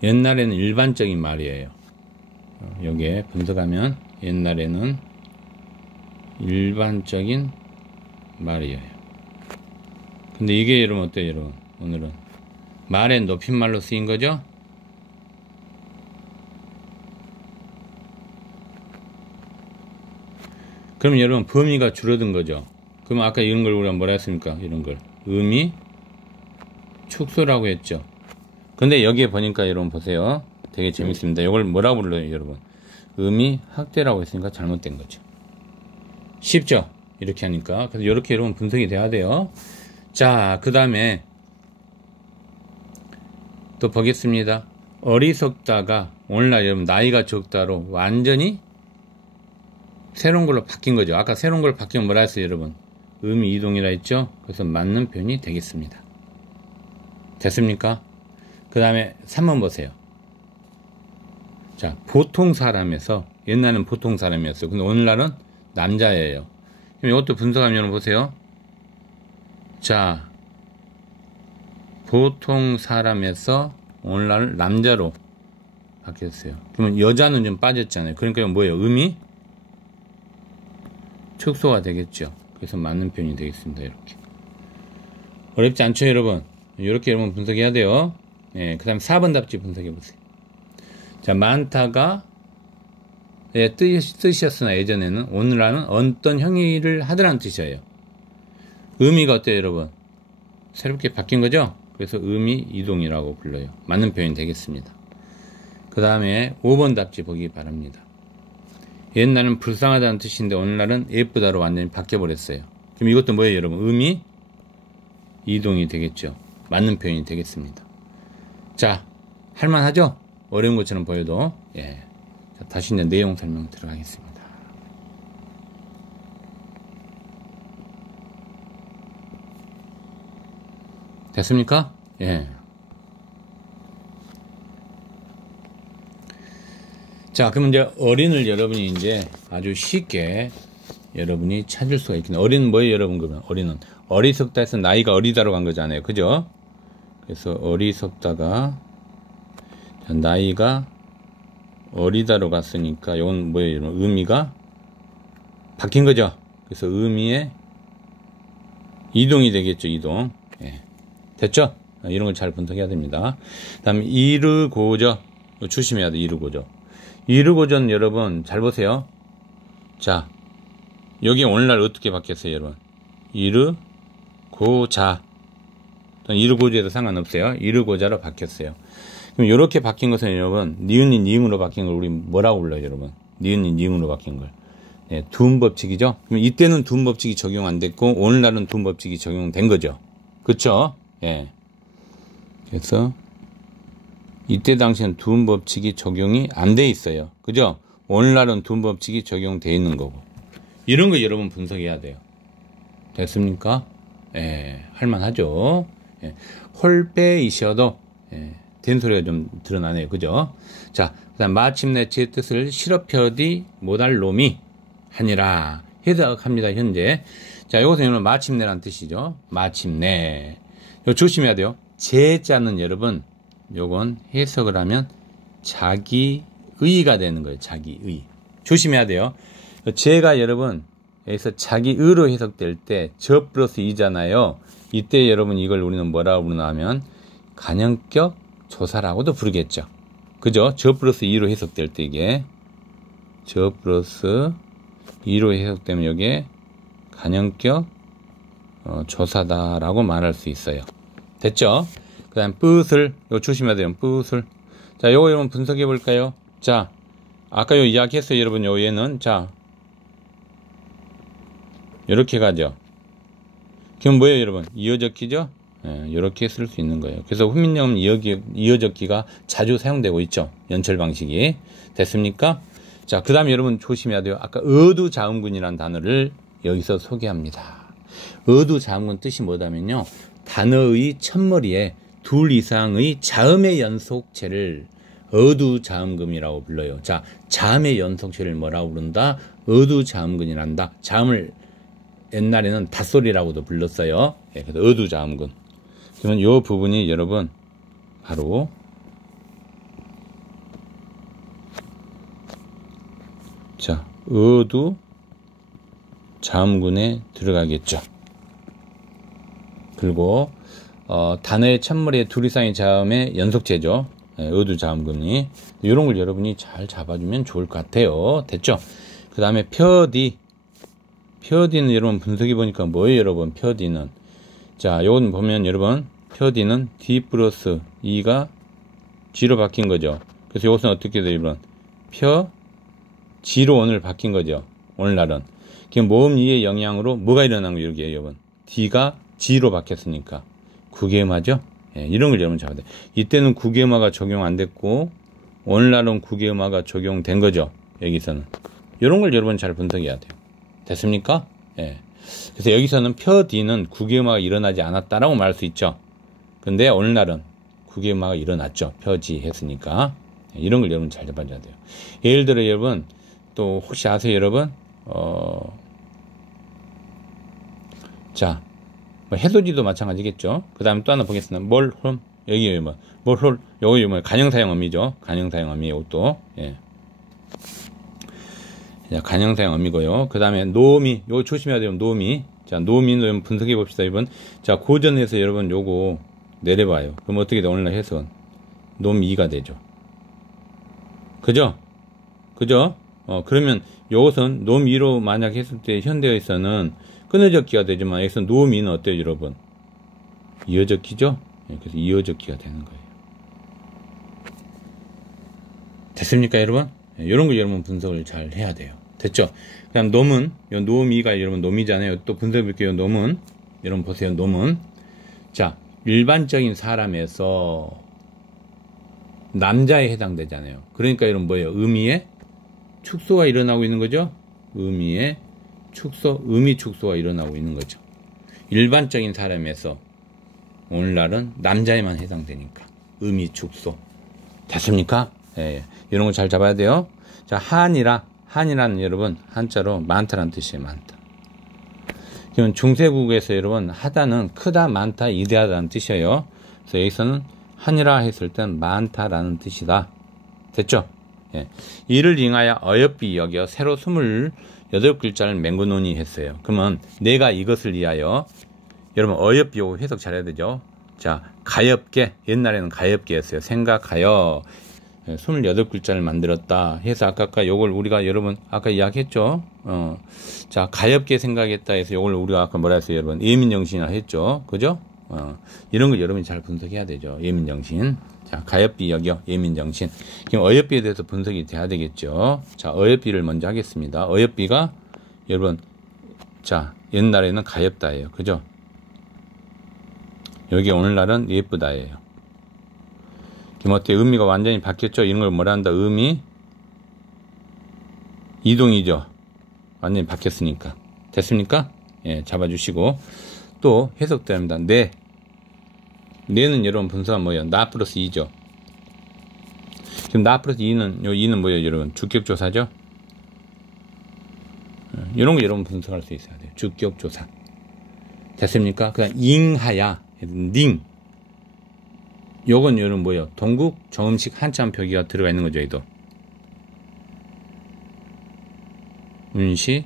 옛날에는 일반적인 말이에요. 여기에 분석하면 옛날에는 일반적인 말이에요. 근데 이게 여러분 어때요, 여러분? 오늘은 말의 높임말로 쓰인 거죠? 그럼 여러분 범위가 줄어든 거죠. 그럼 아까 이런 걸 우리가 뭐라 했습니까? 이런 걸 의미 축소라고 했죠. 근데 여기에 보니까 여러분 보세요. 되게 재밌습니다. 이걸 뭐라고 불러요, 여러분? 의미 학대라고 했으니까 잘못된 거죠. 쉽죠? 이렇게 하니까. 그래서 이렇게 여러분 분석이 돼야 돼요. 자, 그 다음에 또 보겠습니다. 어리석다가 오늘날 여러분 나이가 적다로 완전히 새로운 걸로 바뀐 거죠. 아까 새로운 걸로 바뀌면 뭐라 했어요, 여러분? 의미 이동이라 했죠? 그래서 맞는 표현이 되겠습니다. 됐습니까? 그 다음에 3번 보세요. 자, 보통 사람에서, 옛날에는 보통 사람이었어요. 근데 오늘날은 남자예요. 그럼 이것도 분석하면 보세요. 자, 보통 사람에서 오늘날 남자로 바뀌었어요. 그러면 여자는 좀 빠졌잖아요. 그러니까 뭐예요? 의미 축소가 되겠죠. 그래서 맞는 표현이 되겠습니다. 이렇게. 어렵지 않죠, 여러분? 이렇게 여러분 분석해야 돼요. 예, 그 다음 4번 답지 분석해 보세요. 자, 많다가 뜻이었으나 예전에는 오늘날은 어떤 행위를 하더라는 뜻이에요. 의미가 어때요, 여러분? 새롭게 바뀐 거죠? 그래서 의미 이동이라고 불러요. 맞는 표현이 되겠습니다. 그 다음에 5번 답지 보기 바랍니다. 옛날은 불쌍하다는 뜻인데 오늘날은 예쁘다로 완전히 바뀌어버렸어요. 그럼 이것도 뭐예요, 여러분? 의미 이동이 되겠죠. 맞는 표현이 되겠습니다. 자, 할만하죠? 어려운 것처럼 보여도. 예. 자, 다시 이제 내용 설명 들어가겠습니다. 됐습니까? 예. 자, 그럼 이제 어린을 여러분이 이제 아주 쉽게 여러분이 찾을 수가 있겠네요. 어린은 뭐예요, 여러분? 그러면 어린은 어리석다 해서 나이가 어리다로 간 거잖아요. 그죠? 그래서 어리석다가 나이가 어리다로 갔으니까 이건 뭐예요, 여러분? 의미가 바뀐 거죠. 그래서 의미의 이동이 되겠죠. 이동. 예. 됐죠? 이런 걸 잘 분석해야 됩니다. 그 다음에 이르고저 조심해야 돼. 이르고저. 이르고저는 여러분 잘 보세요. 자, 여기 오늘날 어떻게 바뀌었어요, 여러분? 이르고자. 이르고자 해도 상관없어요. 이르고자로 바뀌었어요. 그럼 이렇게 바뀐 것은 여러분, 니은이 니응으로 바뀐 걸 우리 뭐라고 불러요, 여러분? 니은이 니응으로 바뀐 걸. 네, 두음법칙이죠. 그럼 이때는 두음법칙이 적용 안 됐고, 오늘날은 두음법칙이 적용된 거죠. 그쵸? 예. 그래서, 이때 당시엔 두음법칙이 적용이 안 돼 있어요. 그죠? 오늘날은 두음법칙이 적용돼 있는 거고. 이런 거 여러분 분석해야 돼요. 됐습니까? 예, 할만하죠. 예, 홀빼이셔도, 예, 된 소리가 좀 드러나네요. 그죠? 자, 그 다음, 마침내 제 뜻을 실업펴디 못할 놈이 하니라. 해석합니다, 현재. 자, 요것은 여러분, 마침내란 뜻이죠. 마침내. 이거 조심해야 돼요. 제자는 여러분, 요건 해석을 하면 자기의가 되는 거예요. 자기의. 조심해야 돼요. 제가 여러분, 여기서 자기의로 해석될 때, 저 플러스 이잖아요. 이때 여러분, 이걸 우리는 뭐라고 부르나 하면, 간형격 조사라고도 부르겠죠. 그죠? 저 플러스 2로 해석될 때 이게 저 플러스 2로 해석되면 이게 간형격 조사다라고 말할 수 있어요. 됐죠? 그 다음 뿌슬, 이거 조심해야 돼요. 뿌슬. 자, 요거 여러분 분석해 볼까요? 자, 아까 요 이야기했어요, 여러분. 요 얘는 자 이렇게 가죠. 그럼 뭐예요, 여러분? 이어적기죠? 예, 이렇게 쓸 수 있는 거예요. 그래서 훈민정음 이어적기가 자주 사용되고 있죠. 연철 방식이. 됐습니까? 자, 그 다음에 여러분 조심해야 돼요. 아까 어두자음군이라는 단어를 여기서 소개합니다. 어두자음군 뜻이 뭐냐면요, 단어의 첫머리에 둘 이상의 자음의 연속체를 어두자음금이라고 불러요. 자, 자음의 연속체를 뭐라고 부른다? 어두자음근이란다. 자음을 옛날에는 닷소리라고도 불렀어요. 예, 그래서 어두자음근. 그러면 이 부분이 여러분 바로 자, 어두자음근에 들어가겠죠. 그리고 단어의 첫머리에 둘 이상의 자음의 연속체죠. 예, 어두자음근이. 이런 걸 여러분이 잘 잡아주면 좋을 것 같아요. 됐죠? 그 다음에 펴디는 여러분 분석해 보니까 뭐예요, 여러분? 펴디는 자, 요건 보면 여러분 펴디는 D 플러스 2가 G로 바뀐 거죠. 그래서 이것은 어떻게 돼요, 여러분? G로 오늘 바뀐 거죠. 오늘날은. 그럼 모음 2의 영향으로 뭐가 일어난 거예요, 여기에 여러분? D가 G로 바뀌었으니까. 구개음화죠? 예, 이런 걸 여러분 잡아야 돼요. 이때는 구개음화가 적용 안 됐고, 오늘날은 구개음화가 적용된 거죠. 여기서는. 이런 걸 여러분 잘 분석해야 돼요. 됐습니까? 예. 그래서 여기서는 펴디는 구개음화가 일어나지 않았다라고 말할 수 있죠. 근데 오늘날은 구개음화가 일어났죠. 펴지 했으니까. 이런 걸 여러분 잘 잡아줘야 돼요. 예를 들어 여러분, 또 혹시 아세요, 여러분? 자, 뭐 해돋이도 마찬가지겠죠. 그 다음에 또 하나 보겠습니다. 여기 뭐, 여기 뭐, 간형사형 어미죠. 간형사형 어미, 이것도. 예. 자, 간형사형 어미고요. 그 다음에 노미, 요거 조심해야 돼요. 노미. 자, 노미는 여러분 분석해 봅시다, 여러분. 자, 고전에서 여러분 요거 내려봐요. 그럼 어떻게 돼? 오늘날 해석은 노미가 되죠. 그죠? 그러면 요것은 노미로 만약 했을 때 현대에서는 끊어적기가 되지만 여기서 노미는 어때요, 여러분? 이어적기죠? 그래서 이어적기가 되는 거예요. 됐습니까, 여러분? 이런 거 여러분 분석을 잘 해야 돼요. 됐죠? 그 다음 놈은, 요 노미가 여러분 놈이잖아요. 또 분석해 볼게요. 놈은, 여러분 보세요. 놈은. 자, 일반적인 사람에서 남자에 해당되잖아요. 그러니까 여러분 뭐예요? 의미의 축소가 일어나고 있는 거죠? 의미의 축소, 의미 축소가 일어나고 있는 거죠. 일반적인 사람에서 오늘날은 남자에만 해당되니까 의미 축소. 됐습니까? 예, 이런 거 잘 잡아야 돼요. 자, 한이라는 여러분 한자로 많다라는 뜻이에요. 많다. 그럼 중세국에서 여러분 하다는 크다, 많다, 이대하다는 뜻이에요. 그래서 여기서는 한이라 했을 땐 많다라는 뜻이다. 됐죠? 예. 이를 잉하여 어여삐 여겨 새로 28글자를 맹구논의 했어요. 그러면 내가 이것을 위하여 여러분 어여삐 요거 해석 잘해야 되죠. 자, 가엾게, 옛날에는 가엾게였어요. 생각하여 28글자를 만들었다 해서 아까 요걸 우리가 여러분 아까 이야기했죠. 자, 가엾게 생각했다 해서 요걸 우리가 아까 뭐라 했어요, 여러분? 예민정신이라 했죠. 그죠? 이런 걸 여러분이 잘 분석해야 되죠. 예민정신. 자, 가엾비 여겨, 예민정신. 그럼 어여삐에 대해서 분석이 돼야 되겠죠. 자, 어여삐를 먼저 하겠습니다. 어여삐가 여러분, 자, 옛날에는 가엾다예요. 그죠? 여기 오늘날은 예쁘다예요. 그럼 어때? 의미가 완전히 바뀌었죠? 이런 걸 뭐라 한다? 의미? 이동이죠. 완전히 바뀌었으니까. 됐습니까? 예, 잡아주시고. 또 해석됩니다. 네는 여러분 분수가 뭐예요? 나 플러스 2죠. 그럼 나 플러스 2는, 요 2는 뭐예요, 여러분? 주격조사죠? 이런 거 여러분 분석할 수 있어야 돼요. 주격조사. 됐습니까? 그냥 잉하야, 닝. 요건 여러분 뭐예요? 동국 정음식 한자음 표기가 들어가 있는 거죠, 얘도. 운시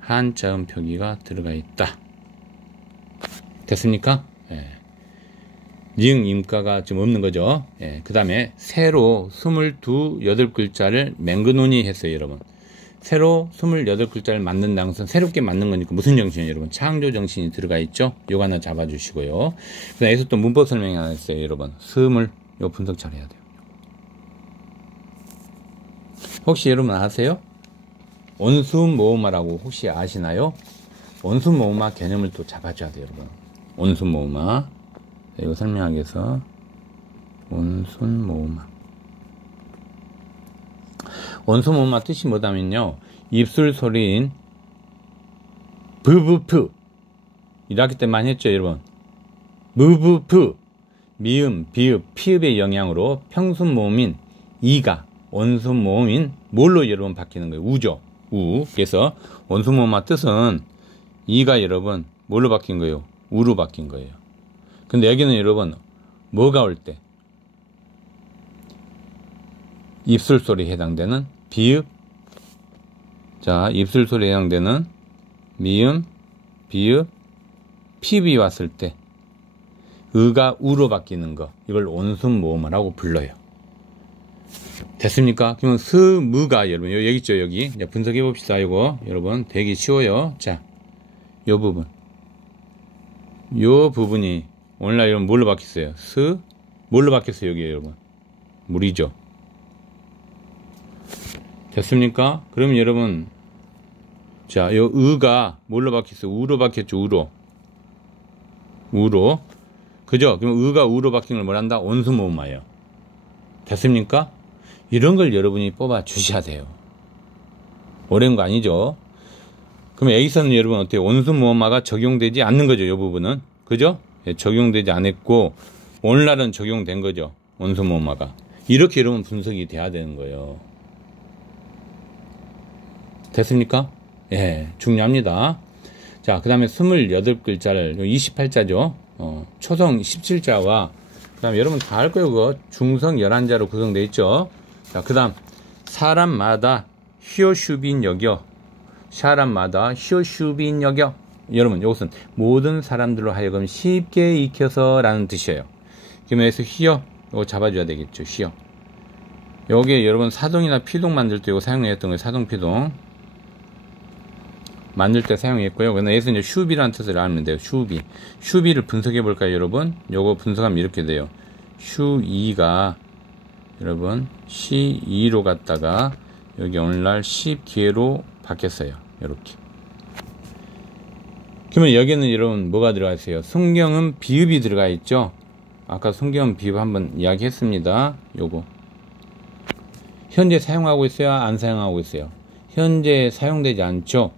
한자음 표기가 들어가 있다. 됐습니까? 예. 닝 임가가 좀 없는 거죠. 예. 그 다음에 새로 28글자를 맹근온이 했어요, 여러분. 새로 28글자를 만든다는 것은 새롭게 만든 거니까 무슨 정신이에요, 여러분? 창조 정신이 들어가 있죠? 요거 하나 잡아주시고요. 그 다음에 여기서 또 문법 설명이 하나 있어요, 여러분. 스물, 요 분석 잘 해야 돼요. 혹시 여러분 아세요? 온순모음화라고 혹시 아시나요? 온순모음화 개념을 또 잡아줘야 돼요, 여러분. 온순모음화. 이거 설명하기 위해서. 온순모음화. 온순모음화 뜻이 뭐냐면요, 입술 소리인 브브프. 이렇게 때 많이 했죠, 여러분. 무브프. 미음, 비읍, 피읍의 영향으로 평순모음인 이가 온순모음인 뭘로 여러분 바뀌는 거예요? 우죠. 우. 그래서 온순모음화 뜻은 이가 여러분 뭘로 바뀐 거예요? 우로 바뀐 거예요. 근데 여기는 여러분 뭐가 올 때? 입술 소리에 해당되는 비읍. 자, 입술 소리에 해당되는 미음, 비읍, 피읍이 왔을 때 의가 우로 바뀌는 거, 이걸 온순모음화라고 불러요. 됐습니까? 그러면 스무가 여러분 여기 있죠, 여기. 이제 분석해 봅시다. 이거 여러분 되게 쉬워요. 자, 요 부분, 요 부분이 오늘날 여러분 뭘로 바뀌었어요? 뭘로 바뀌었어요? 여기 여러분 물이죠. 됐습니까? 그러면 여러분, 자, 요 의가 뭘로 바뀌었어요? 우로 바뀌었죠. 우로. 그죠? 그럼 의가 우로 바뀐 걸 뭐라 한다? 온순모음화예요. 됐습니까? 이런 걸 여러분이 뽑아 주셔야 돼요. 어려운 거 아니죠? 그럼 여기서는 여러분 어때요? 온순모음화가 적용되지 않는 거죠, 이 부분은. 그죠? 예, 적용되지 않았고, 오늘날은 적용된 거죠, 온순모음화가. 이렇게 여러분 분석이 돼야 되는 거예요. 됐습니까? 예, 중요합니다. 자, 그 다음에 28글자를, 28자죠. 초성 17자와, 그 다음에 여러분 다 알 거예요, 그거. 중성 11자로 구성되어 있죠. 자, 그 다음, 사람마다 히어슈빈 여겨. 사람마다 히어슈빈 여겨. 여러분, 이것은 모든 사람들로 하여금 쉽게 익혀서 라는 뜻이에요. 그러면 여기서 히어, 이거 잡아줘야 되겠죠, 히어. 여기에 여러분 사동이나 피동 만들 때 이거 사용했던 거예요, 사동, 피동. 만들 때 사용했고요. 근데 여기서 이제 슈비라는 뜻을 알면 돼요. 슈비를 분석해 볼까요, 여러분? 요거 분석하면 이렇게 돼요. 슈2가 여러분 시2로 갔다가 여기 오늘날 10기회로 바뀌었어요. 이렇게. 그러면 여기는 여러분 뭐가 들어가 있어요? 성경은 비읍이 들어가 있죠. 아까 성경은 비읍 한번 이야기했습니다. 요거 현재 사용하고 있어요? 안 사용하고 있어요? 현재 사용되지 않죠.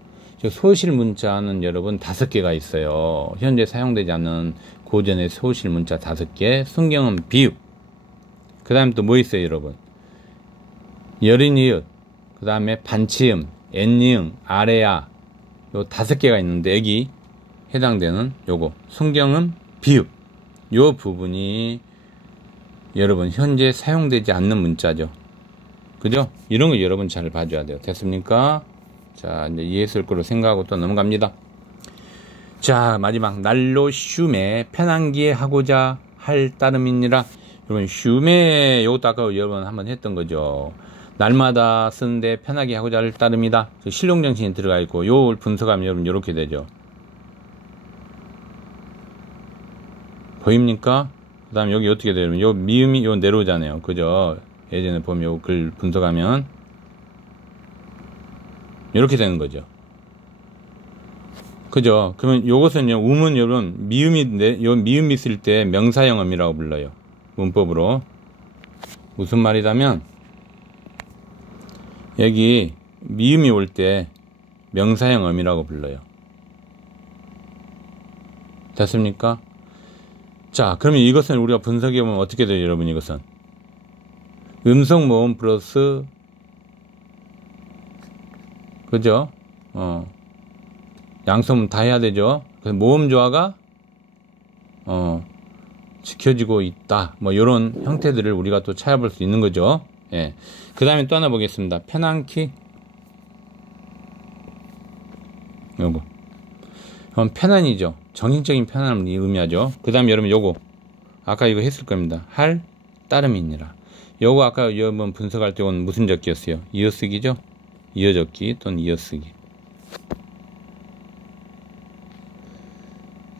소실 문자는 여러분 5개가 있어요. 현재 사용되지 않는 고전의 소실 문자 5개. 성경은 비읍. 그 다음에 또 뭐 있어요, 여러분? 여린이읍, 그 다음에 반치음, 엔니응, 아래야. 요 5개가 있는데 여기 해당되는 요거 성경은 비읍. 요 부분이 여러분 현재 사용되지 않는 문자죠. 그죠? 이런 거 여러분 잘 봐줘야 돼요. 됐습니까? 자, 이제 이해했을 거로 생각하고 또 넘어갑니다. 자, 마지막 날로 슈메 편안기에 하고자 할 따름이니라. 여러분 슈메 요것도 아까 여러분 한번 했던 거죠. 날마다 쓰는데 편하게 하고자 할 따름이다. 실용정신이 들어가 있고 요 분석하면 여러분 요렇게 되죠. 보입니까? 그 다음에 여기 어떻게 돼요? 요 미음이 요 내려오잖아요. 그죠? 예전에 보면 요 글 분석하면 이렇게 되는 거죠. 그죠? 그러면 요것은요, 음은 여러분, 미음이 있을 때 명사형 음이라고 불러요. 문법으로. 무슨 말이냐면, 여기 미음이 올 때 명사형 음이라고 불러요. 됐습니까? 자, 그러면 이것은 우리가 분석해보면 어떻게 돼요, 여러분, 이것은? 음성 모음 플러스, 그죠? 양성음 다 해야 되죠? 그래서 모음 조화가, 지켜지고 있다. 뭐, 요런 형태들을 우리가 또 찾아볼 수 있는 거죠. 예. 그 다음에 또 하나 보겠습니다. 편안키. 요거. 그럼 편안이죠. 정신적인 편안함을 의미하죠. 그 다음에 여러분 요거. 아까 이거 했을 겁니다. 할, 따름이니라. 요거 아까 여러분 분석할 때 온 무슨 적기였어요? 이어쓰기죠? 이어적기 또는 이어쓰기.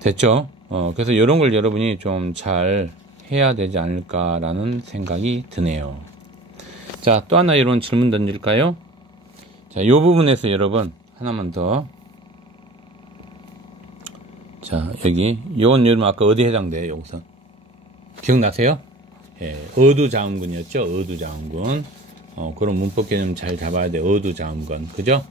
됐죠? 그래서 이런 걸 여러분이 좀 잘 해야 되지 않을까라는 생각이 드네요. 자, 또 하나 이런 질문 던질까요? 자, 요 부분에서 여러분 하나만 더. 자, 여기 요건 여러분 아까 어디에 해당돼요? 여기서 기억나세요? 예, 어두자음군이었죠. 어두자음군. 그런 문법 개념 잘 잡아야 돼. 어두자음군. 그죠?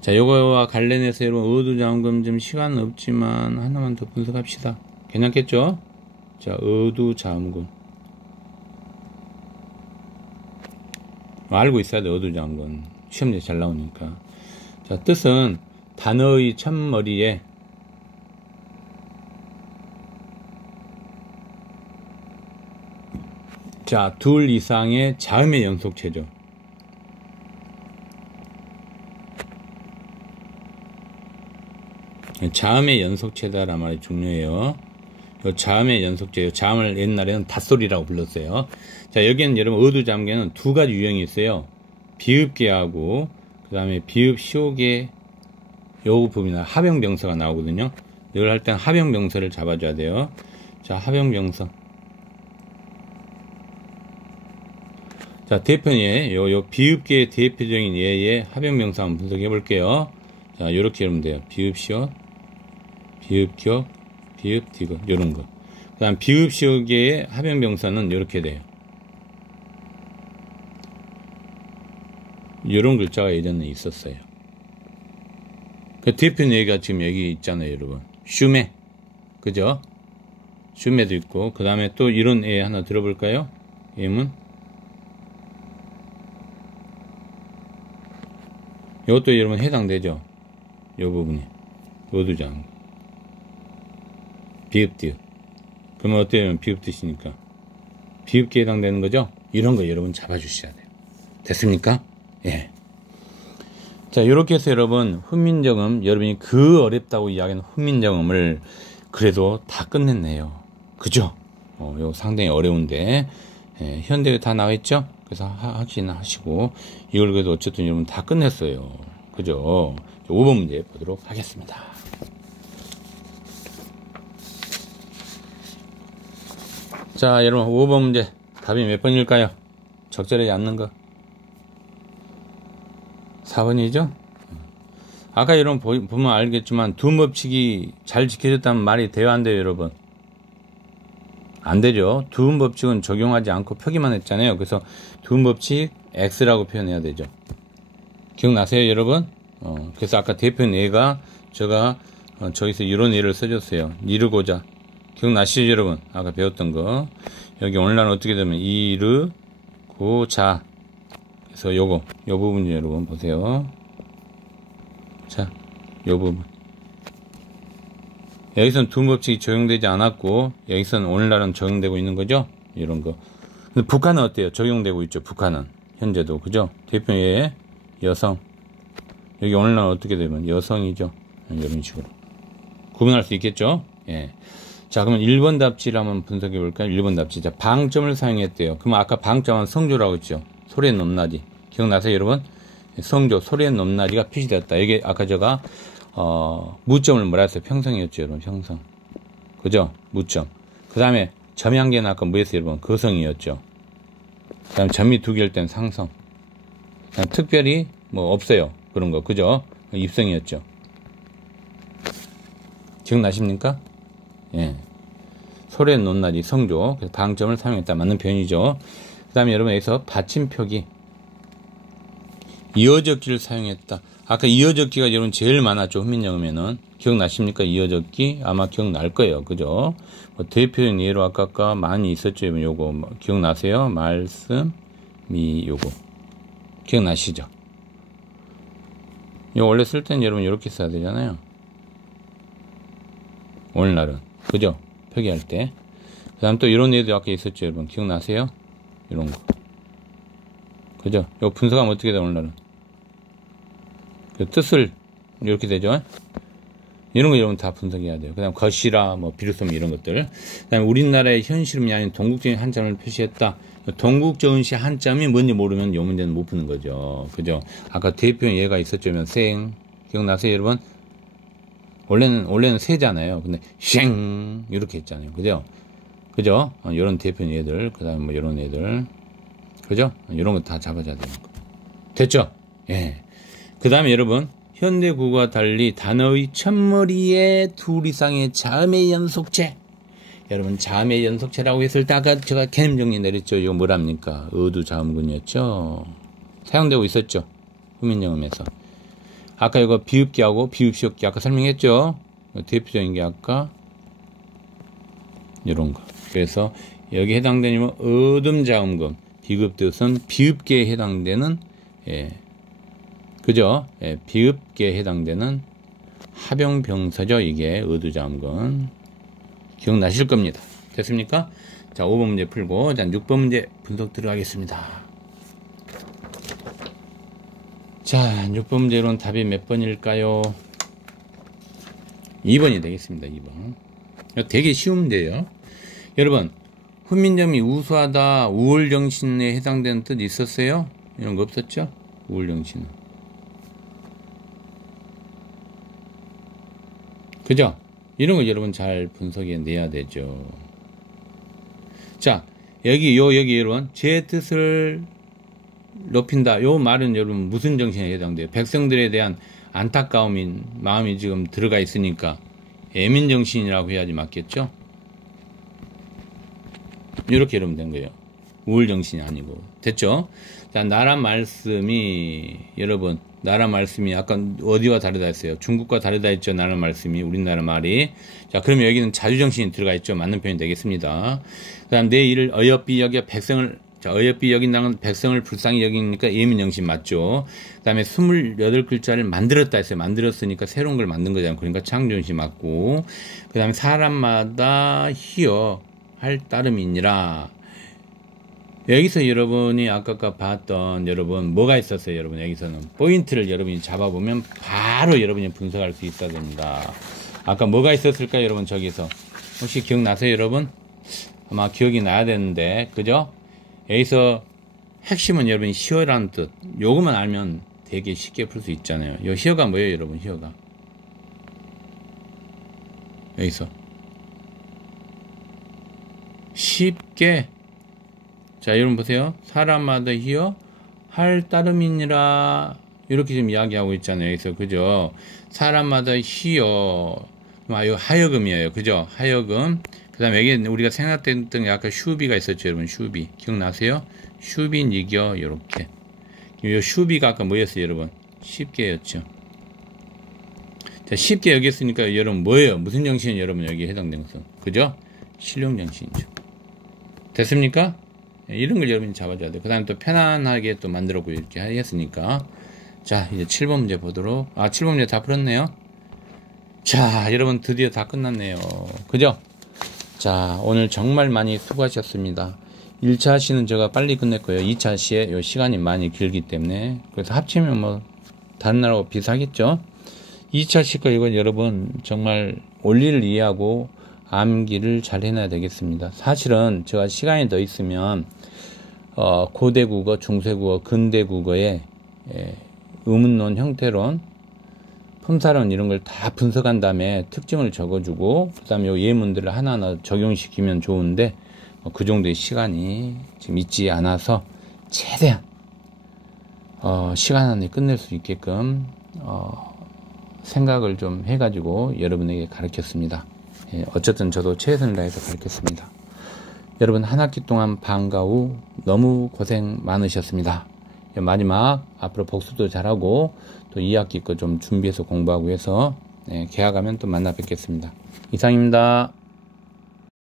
자, 요거와 관련해서 여러분 어두자음군 좀 시간은 없지만 하나만 더 분석합시다. 괜찮겠죠? 자, 어두자음군. 알고 있어야 돼. 어두자음군. 시험제 잘 나오니까. 자, 뜻은 단어의 첫머리에 자, 둘 이상의 자음의 연속체죠. 자음의 연속체다란 말이 중요해요. 요 자음의 연속체, 자음을 옛날에는 닷소리라고 불렀어요. 자, 여기는 여러분 어두자음계는 두 가지 유형이 있어요. 비읍계하고 그 다음에 비읍 시오계 요 부분이나 합형병서가 나오거든요. 이걸 할 땐 합형병서를 잡아줘야 돼요. 자, 합형병서. 자, 대표의 요 비읍계의 대표적인 예의 합형명사 한번 분석해 볼게요. 자, 요렇게 이러면 돼요. 비읍시옷, 비읍격, 비읍디귿, 요런 거. 그 다음 비읍시옷계의 합형명사는 요렇게 돼요. 요런 글자가 예전에 있었어요. 그 대표 예가 지금 여기 있잖아요, 여러분. 슈메. 그죠? 슈메도 있고, 그 다음에 또 이런 예 하나 들어볼까요? 예문. 이것도 여러분 해당되죠? 이 부분이. 어두자음. 비읍디귿. 그러면 어때요? 비읍디귿이니까. 비읍기에 해당되는 거죠? 이런 거 여러분 잡아주셔야 돼요. 됐습니까? 예. 자, 이렇게 해서 여러분, 훈민정음, 여러분이 그 어렵다고 이야기하는 훈민정음을 그래도 다 끝냈네요. 그죠? 이거 상당히 어려운데, 예, 현대에 다 나와있죠? 그래서 하긴 하시고, 이걸 그래도 어쨌든 여러분 다 끝냈어요. 그죠? 5번 문제 보도록 하겠습니다. 자, 여러분 5번 문제 답이 몇 번일까요? 적절하지 않는 거 4번이죠? 아까 여러분 보면 알겠지만 두음법칙이 잘 지켜졌다면 말이 돼요, 안 돼요, 여러분? 안 되죠. 두음법칙은 적용하지 않고 표기만 했잖아요. 그래서 두음법칙 X라고 표현해야 되죠. 기억나세요, 여러분? 그래서 아까 대표는 얘가 제가 저기서 이런 예를 써줬어요. 이르고자. 기억나시죠, 여러분? 아까 배웠던 거. 여기 오늘날은 어떻게 되면 이르고자. 그래서 요거, 요 부분 여러분 보세요. 자, 요 부분. 여기선 두음법칙이 적용되지 않았고, 여기선 오늘날은 적용되고 있는 거죠? 이런 거. 근데 북한은 어때요? 적용되고 있죠, 북한은. 현재도. 그죠? 대표의 여성. 여기 오늘날은 어떻게 되면 여성이죠? 이런 식으로. 구분할 수 있겠죠? 예. 자, 그러면 1번 답지를 한번 분석해 볼까요? 1번 답지. 자, 방점을 사용했대요. 그러면 아까 방점은 성조라고 했죠? 소리의 높낮이. 기억나세요, 여러분? 성조, 소리의 높낮이가 표시되었다. 이게 아까 제가, 무점을 뭐라 했어요? 평성이었죠, 여러분. 평성. 그죠? 무점. 그 다음에 점이 한 개는 아까 뭐였어요, 여러분? 거성이었죠. 그 다음에 점이 두 개일 땐 상성. 그다음 특별히 뭐 없어요. 그런 거. 그죠? 입성이었죠. 기억나십니까? 예. 소래 논날이 성조. 그래서 방점을 사용했다. 맞는 표현이죠. 그 다음에 여러분 여기서 받침표기. 이어적기를 사용했다. 아까 이어적기가 여러분 제일 많았죠. 훈민정음에는. 기억나십니까? 이어적기? 아마 기억날 거예요. 그죠? 뭐 대표적인 예로 아까 많이 있었죠. 요거 뭐 기억나세요? 말씀, 미, 요거. 기억나시죠? 이거 원래 쓸 때는 여러분 이렇게 써야 되잖아요. 오늘날은. 그죠? 표기할 때. 그 다음 또 이런 예도 아까 있었죠. 여러분 기억나세요? 이런 거. 그죠? 이거 분석하면 어떻게 돼, 오늘날은? 그 뜻을 이렇게 되죠? 이런 거 여러분 다 분석해야 돼요. 그 다음 것이라, 뭐, 비루섬 이런 것들. 그 다음에 우리나라의 현실음이 아닌 동국적인 한자를 표시했다. 동국정시 한자음이 뭔지 모르면 요 문제는 못 푸는 거죠. 그죠? 아까 대표인 예가 있었죠. 생. 기억나세요, 여러분? 원래는 세잖아요. 근데, 쉥! 이렇게 했잖아요. 그죠? 그죠? 요런 대표인 예들. 그 다음에 뭐, 요런 애들. 그죠? 이런 거 다 잡아줘야 되는 거. 됐죠? 예. 그 다음에 여러분, 현대 국어와 달리 단어의 첫머리에 둘 이상의 자음의 연속체. 여러분, 자음의 연속체라고 했을 때 아까 제가 개념 정리 내렸죠. 이거 뭐랍니까? 어두자음근이었죠. 사용되고 있었죠. 훈민정음에서. 아까 이거 비읍기하고 비읍시읍기 아까 설명했죠. 대표적인 게 아까 이런 거. 그래서 여기 해당되는 어둠자음근. 비읍뜻은 비읍계에 해당되는, 예, 그죠? 예, 비읍계에 해당되는 합용병사죠. 이게 어두자음근. 기억나실 겁니다. 됐습니까? 자, 5번 문제 풀고, 자, 6번 문제 분석 들어가겠습니다. 자, 6번 문제로는 답이 몇 번일까요? 2번이 되겠습니다. 2번. 되게 쉬운 문제예요. 여러분, 훈민정음이 우수하다, 우월정신에 해당되는 뜻 있었어요? 이런 거 없었죠? 우월정신은. 그죠? 이런 거 여러분 잘 분석해 내야 되죠. 자, 여기 여러분, 제 뜻을 높인다. 요 말은 여러분 무슨 정신에 해당돼요? 백성들에 대한 안타까움인 마음이 지금 들어가 있으니까 애민정신이라고 해야지 맞겠죠? 이렇게 여러분 된 거예요. 우울정신이 아니고. 됐죠? 자, 나라 말씀이, 여러분, 나라 말씀이 아까 어디와 다르다 했어요? 중국과 다르다 했죠? 나라 말씀이, 우리나라 말이. 자, 그러면 여기는 자주정신이 들어가 있죠? 맞는 표현이 되겠습니다. 그 다음, 내 일을 어여삐 여겨 백성을, 자, 어여삐 여긴다는 백성을 불쌍히 여기니까 예민정신 맞죠? 그 다음에 28글자를 만들었다 했어요. 만들었으니까 새로운 걸 만든 거잖아요. 그러니까 창조정신 맞고. 그 다음에 사람마다 희어 할 따름이니라. 여기서 여러분이 아까 봤던 여러분 뭐가 있었어요? 여러분 여기서는 포인트를 여러분이 잡아보면 바로 여러분이 분석할 수 있어야 됩니다. 아까 뭐가 있었을까요? 여러분 저기서 혹시 기억나세요? 여러분 아마 기억이 나야 되는데 그죠? 여기서 핵심은 여러분이 희어라는 뜻 요것만 알면 되게 쉽게 풀 수 있잖아요. 요 희어가 뭐예요? 여러분 희어가 여기서 쉽게. 자, 여러분 보세요. 사람마다 희어 할 따름이니라 이렇게 지금 이야기하고 있잖아요. 여기서 그죠? 사람마다 희어 하여금이에요. 그죠? 하여금. 그 다음에 여기 우리가 생각했던 게 아까 슈비가 있었죠. 여러분 슈비 기억나세요? 슈비 니겨 이렇게. 요 슈비가 아까 뭐였어요? 여러분 쉽게였죠. 자, 쉽게 여겼으니까 여러분 뭐예요? 무슨 정신이 여러분 여기에 해당된 것은? 그죠? 실용정신이죠. 됐습니까? 이런 걸 여러분이 잡아줘야 돼요. 그 다음에 또 편안하게 또 만들었고 이렇게 하겠으니까. 자, 이제 7번 문제 보도록. 7번 문제 다 풀었네요. 자, 여러분 드디어 다 끝났네요. 그죠? 자, 오늘 정말 많이 수고하셨습니다. 1차 시는 제가 빨리 끝냈고요. 2차 시에 요 시간이 많이 길기 때문에. 그래서 합치면 뭐 다른 나라하고 비슷하겠죠? 2차 시가 이건 여러분 정말 원리를 이해하고 암기를 잘 해놔야 되겠습니다. 사실은 제가 시간이 더 있으면 고대국어, 중세국어, 근대국어의 의문론, 형태론 품사론 이런 걸 다 분석한 다음에 특징을 적어주고 그 다음에 요 예문들을 하나하나 적용시키면 좋은데 그 정도의 시간이 지금 있지 않아서 최대한 시간 안에 끝낼 수 있게끔 생각을 좀 해가지고 여러분에게 가르쳤습니다. 예, 어쨌든 저도 최선을 다해서 가르쳤습니다. 여러분 한 학기 동안 방과 후 너무 고생 많으셨습니다. 마지막 앞으로 복습도 잘하고 또 2학기 거 좀 준비해서 공부하고 해서 개학하면 또 만나 뵙겠습니다. 이상입니다.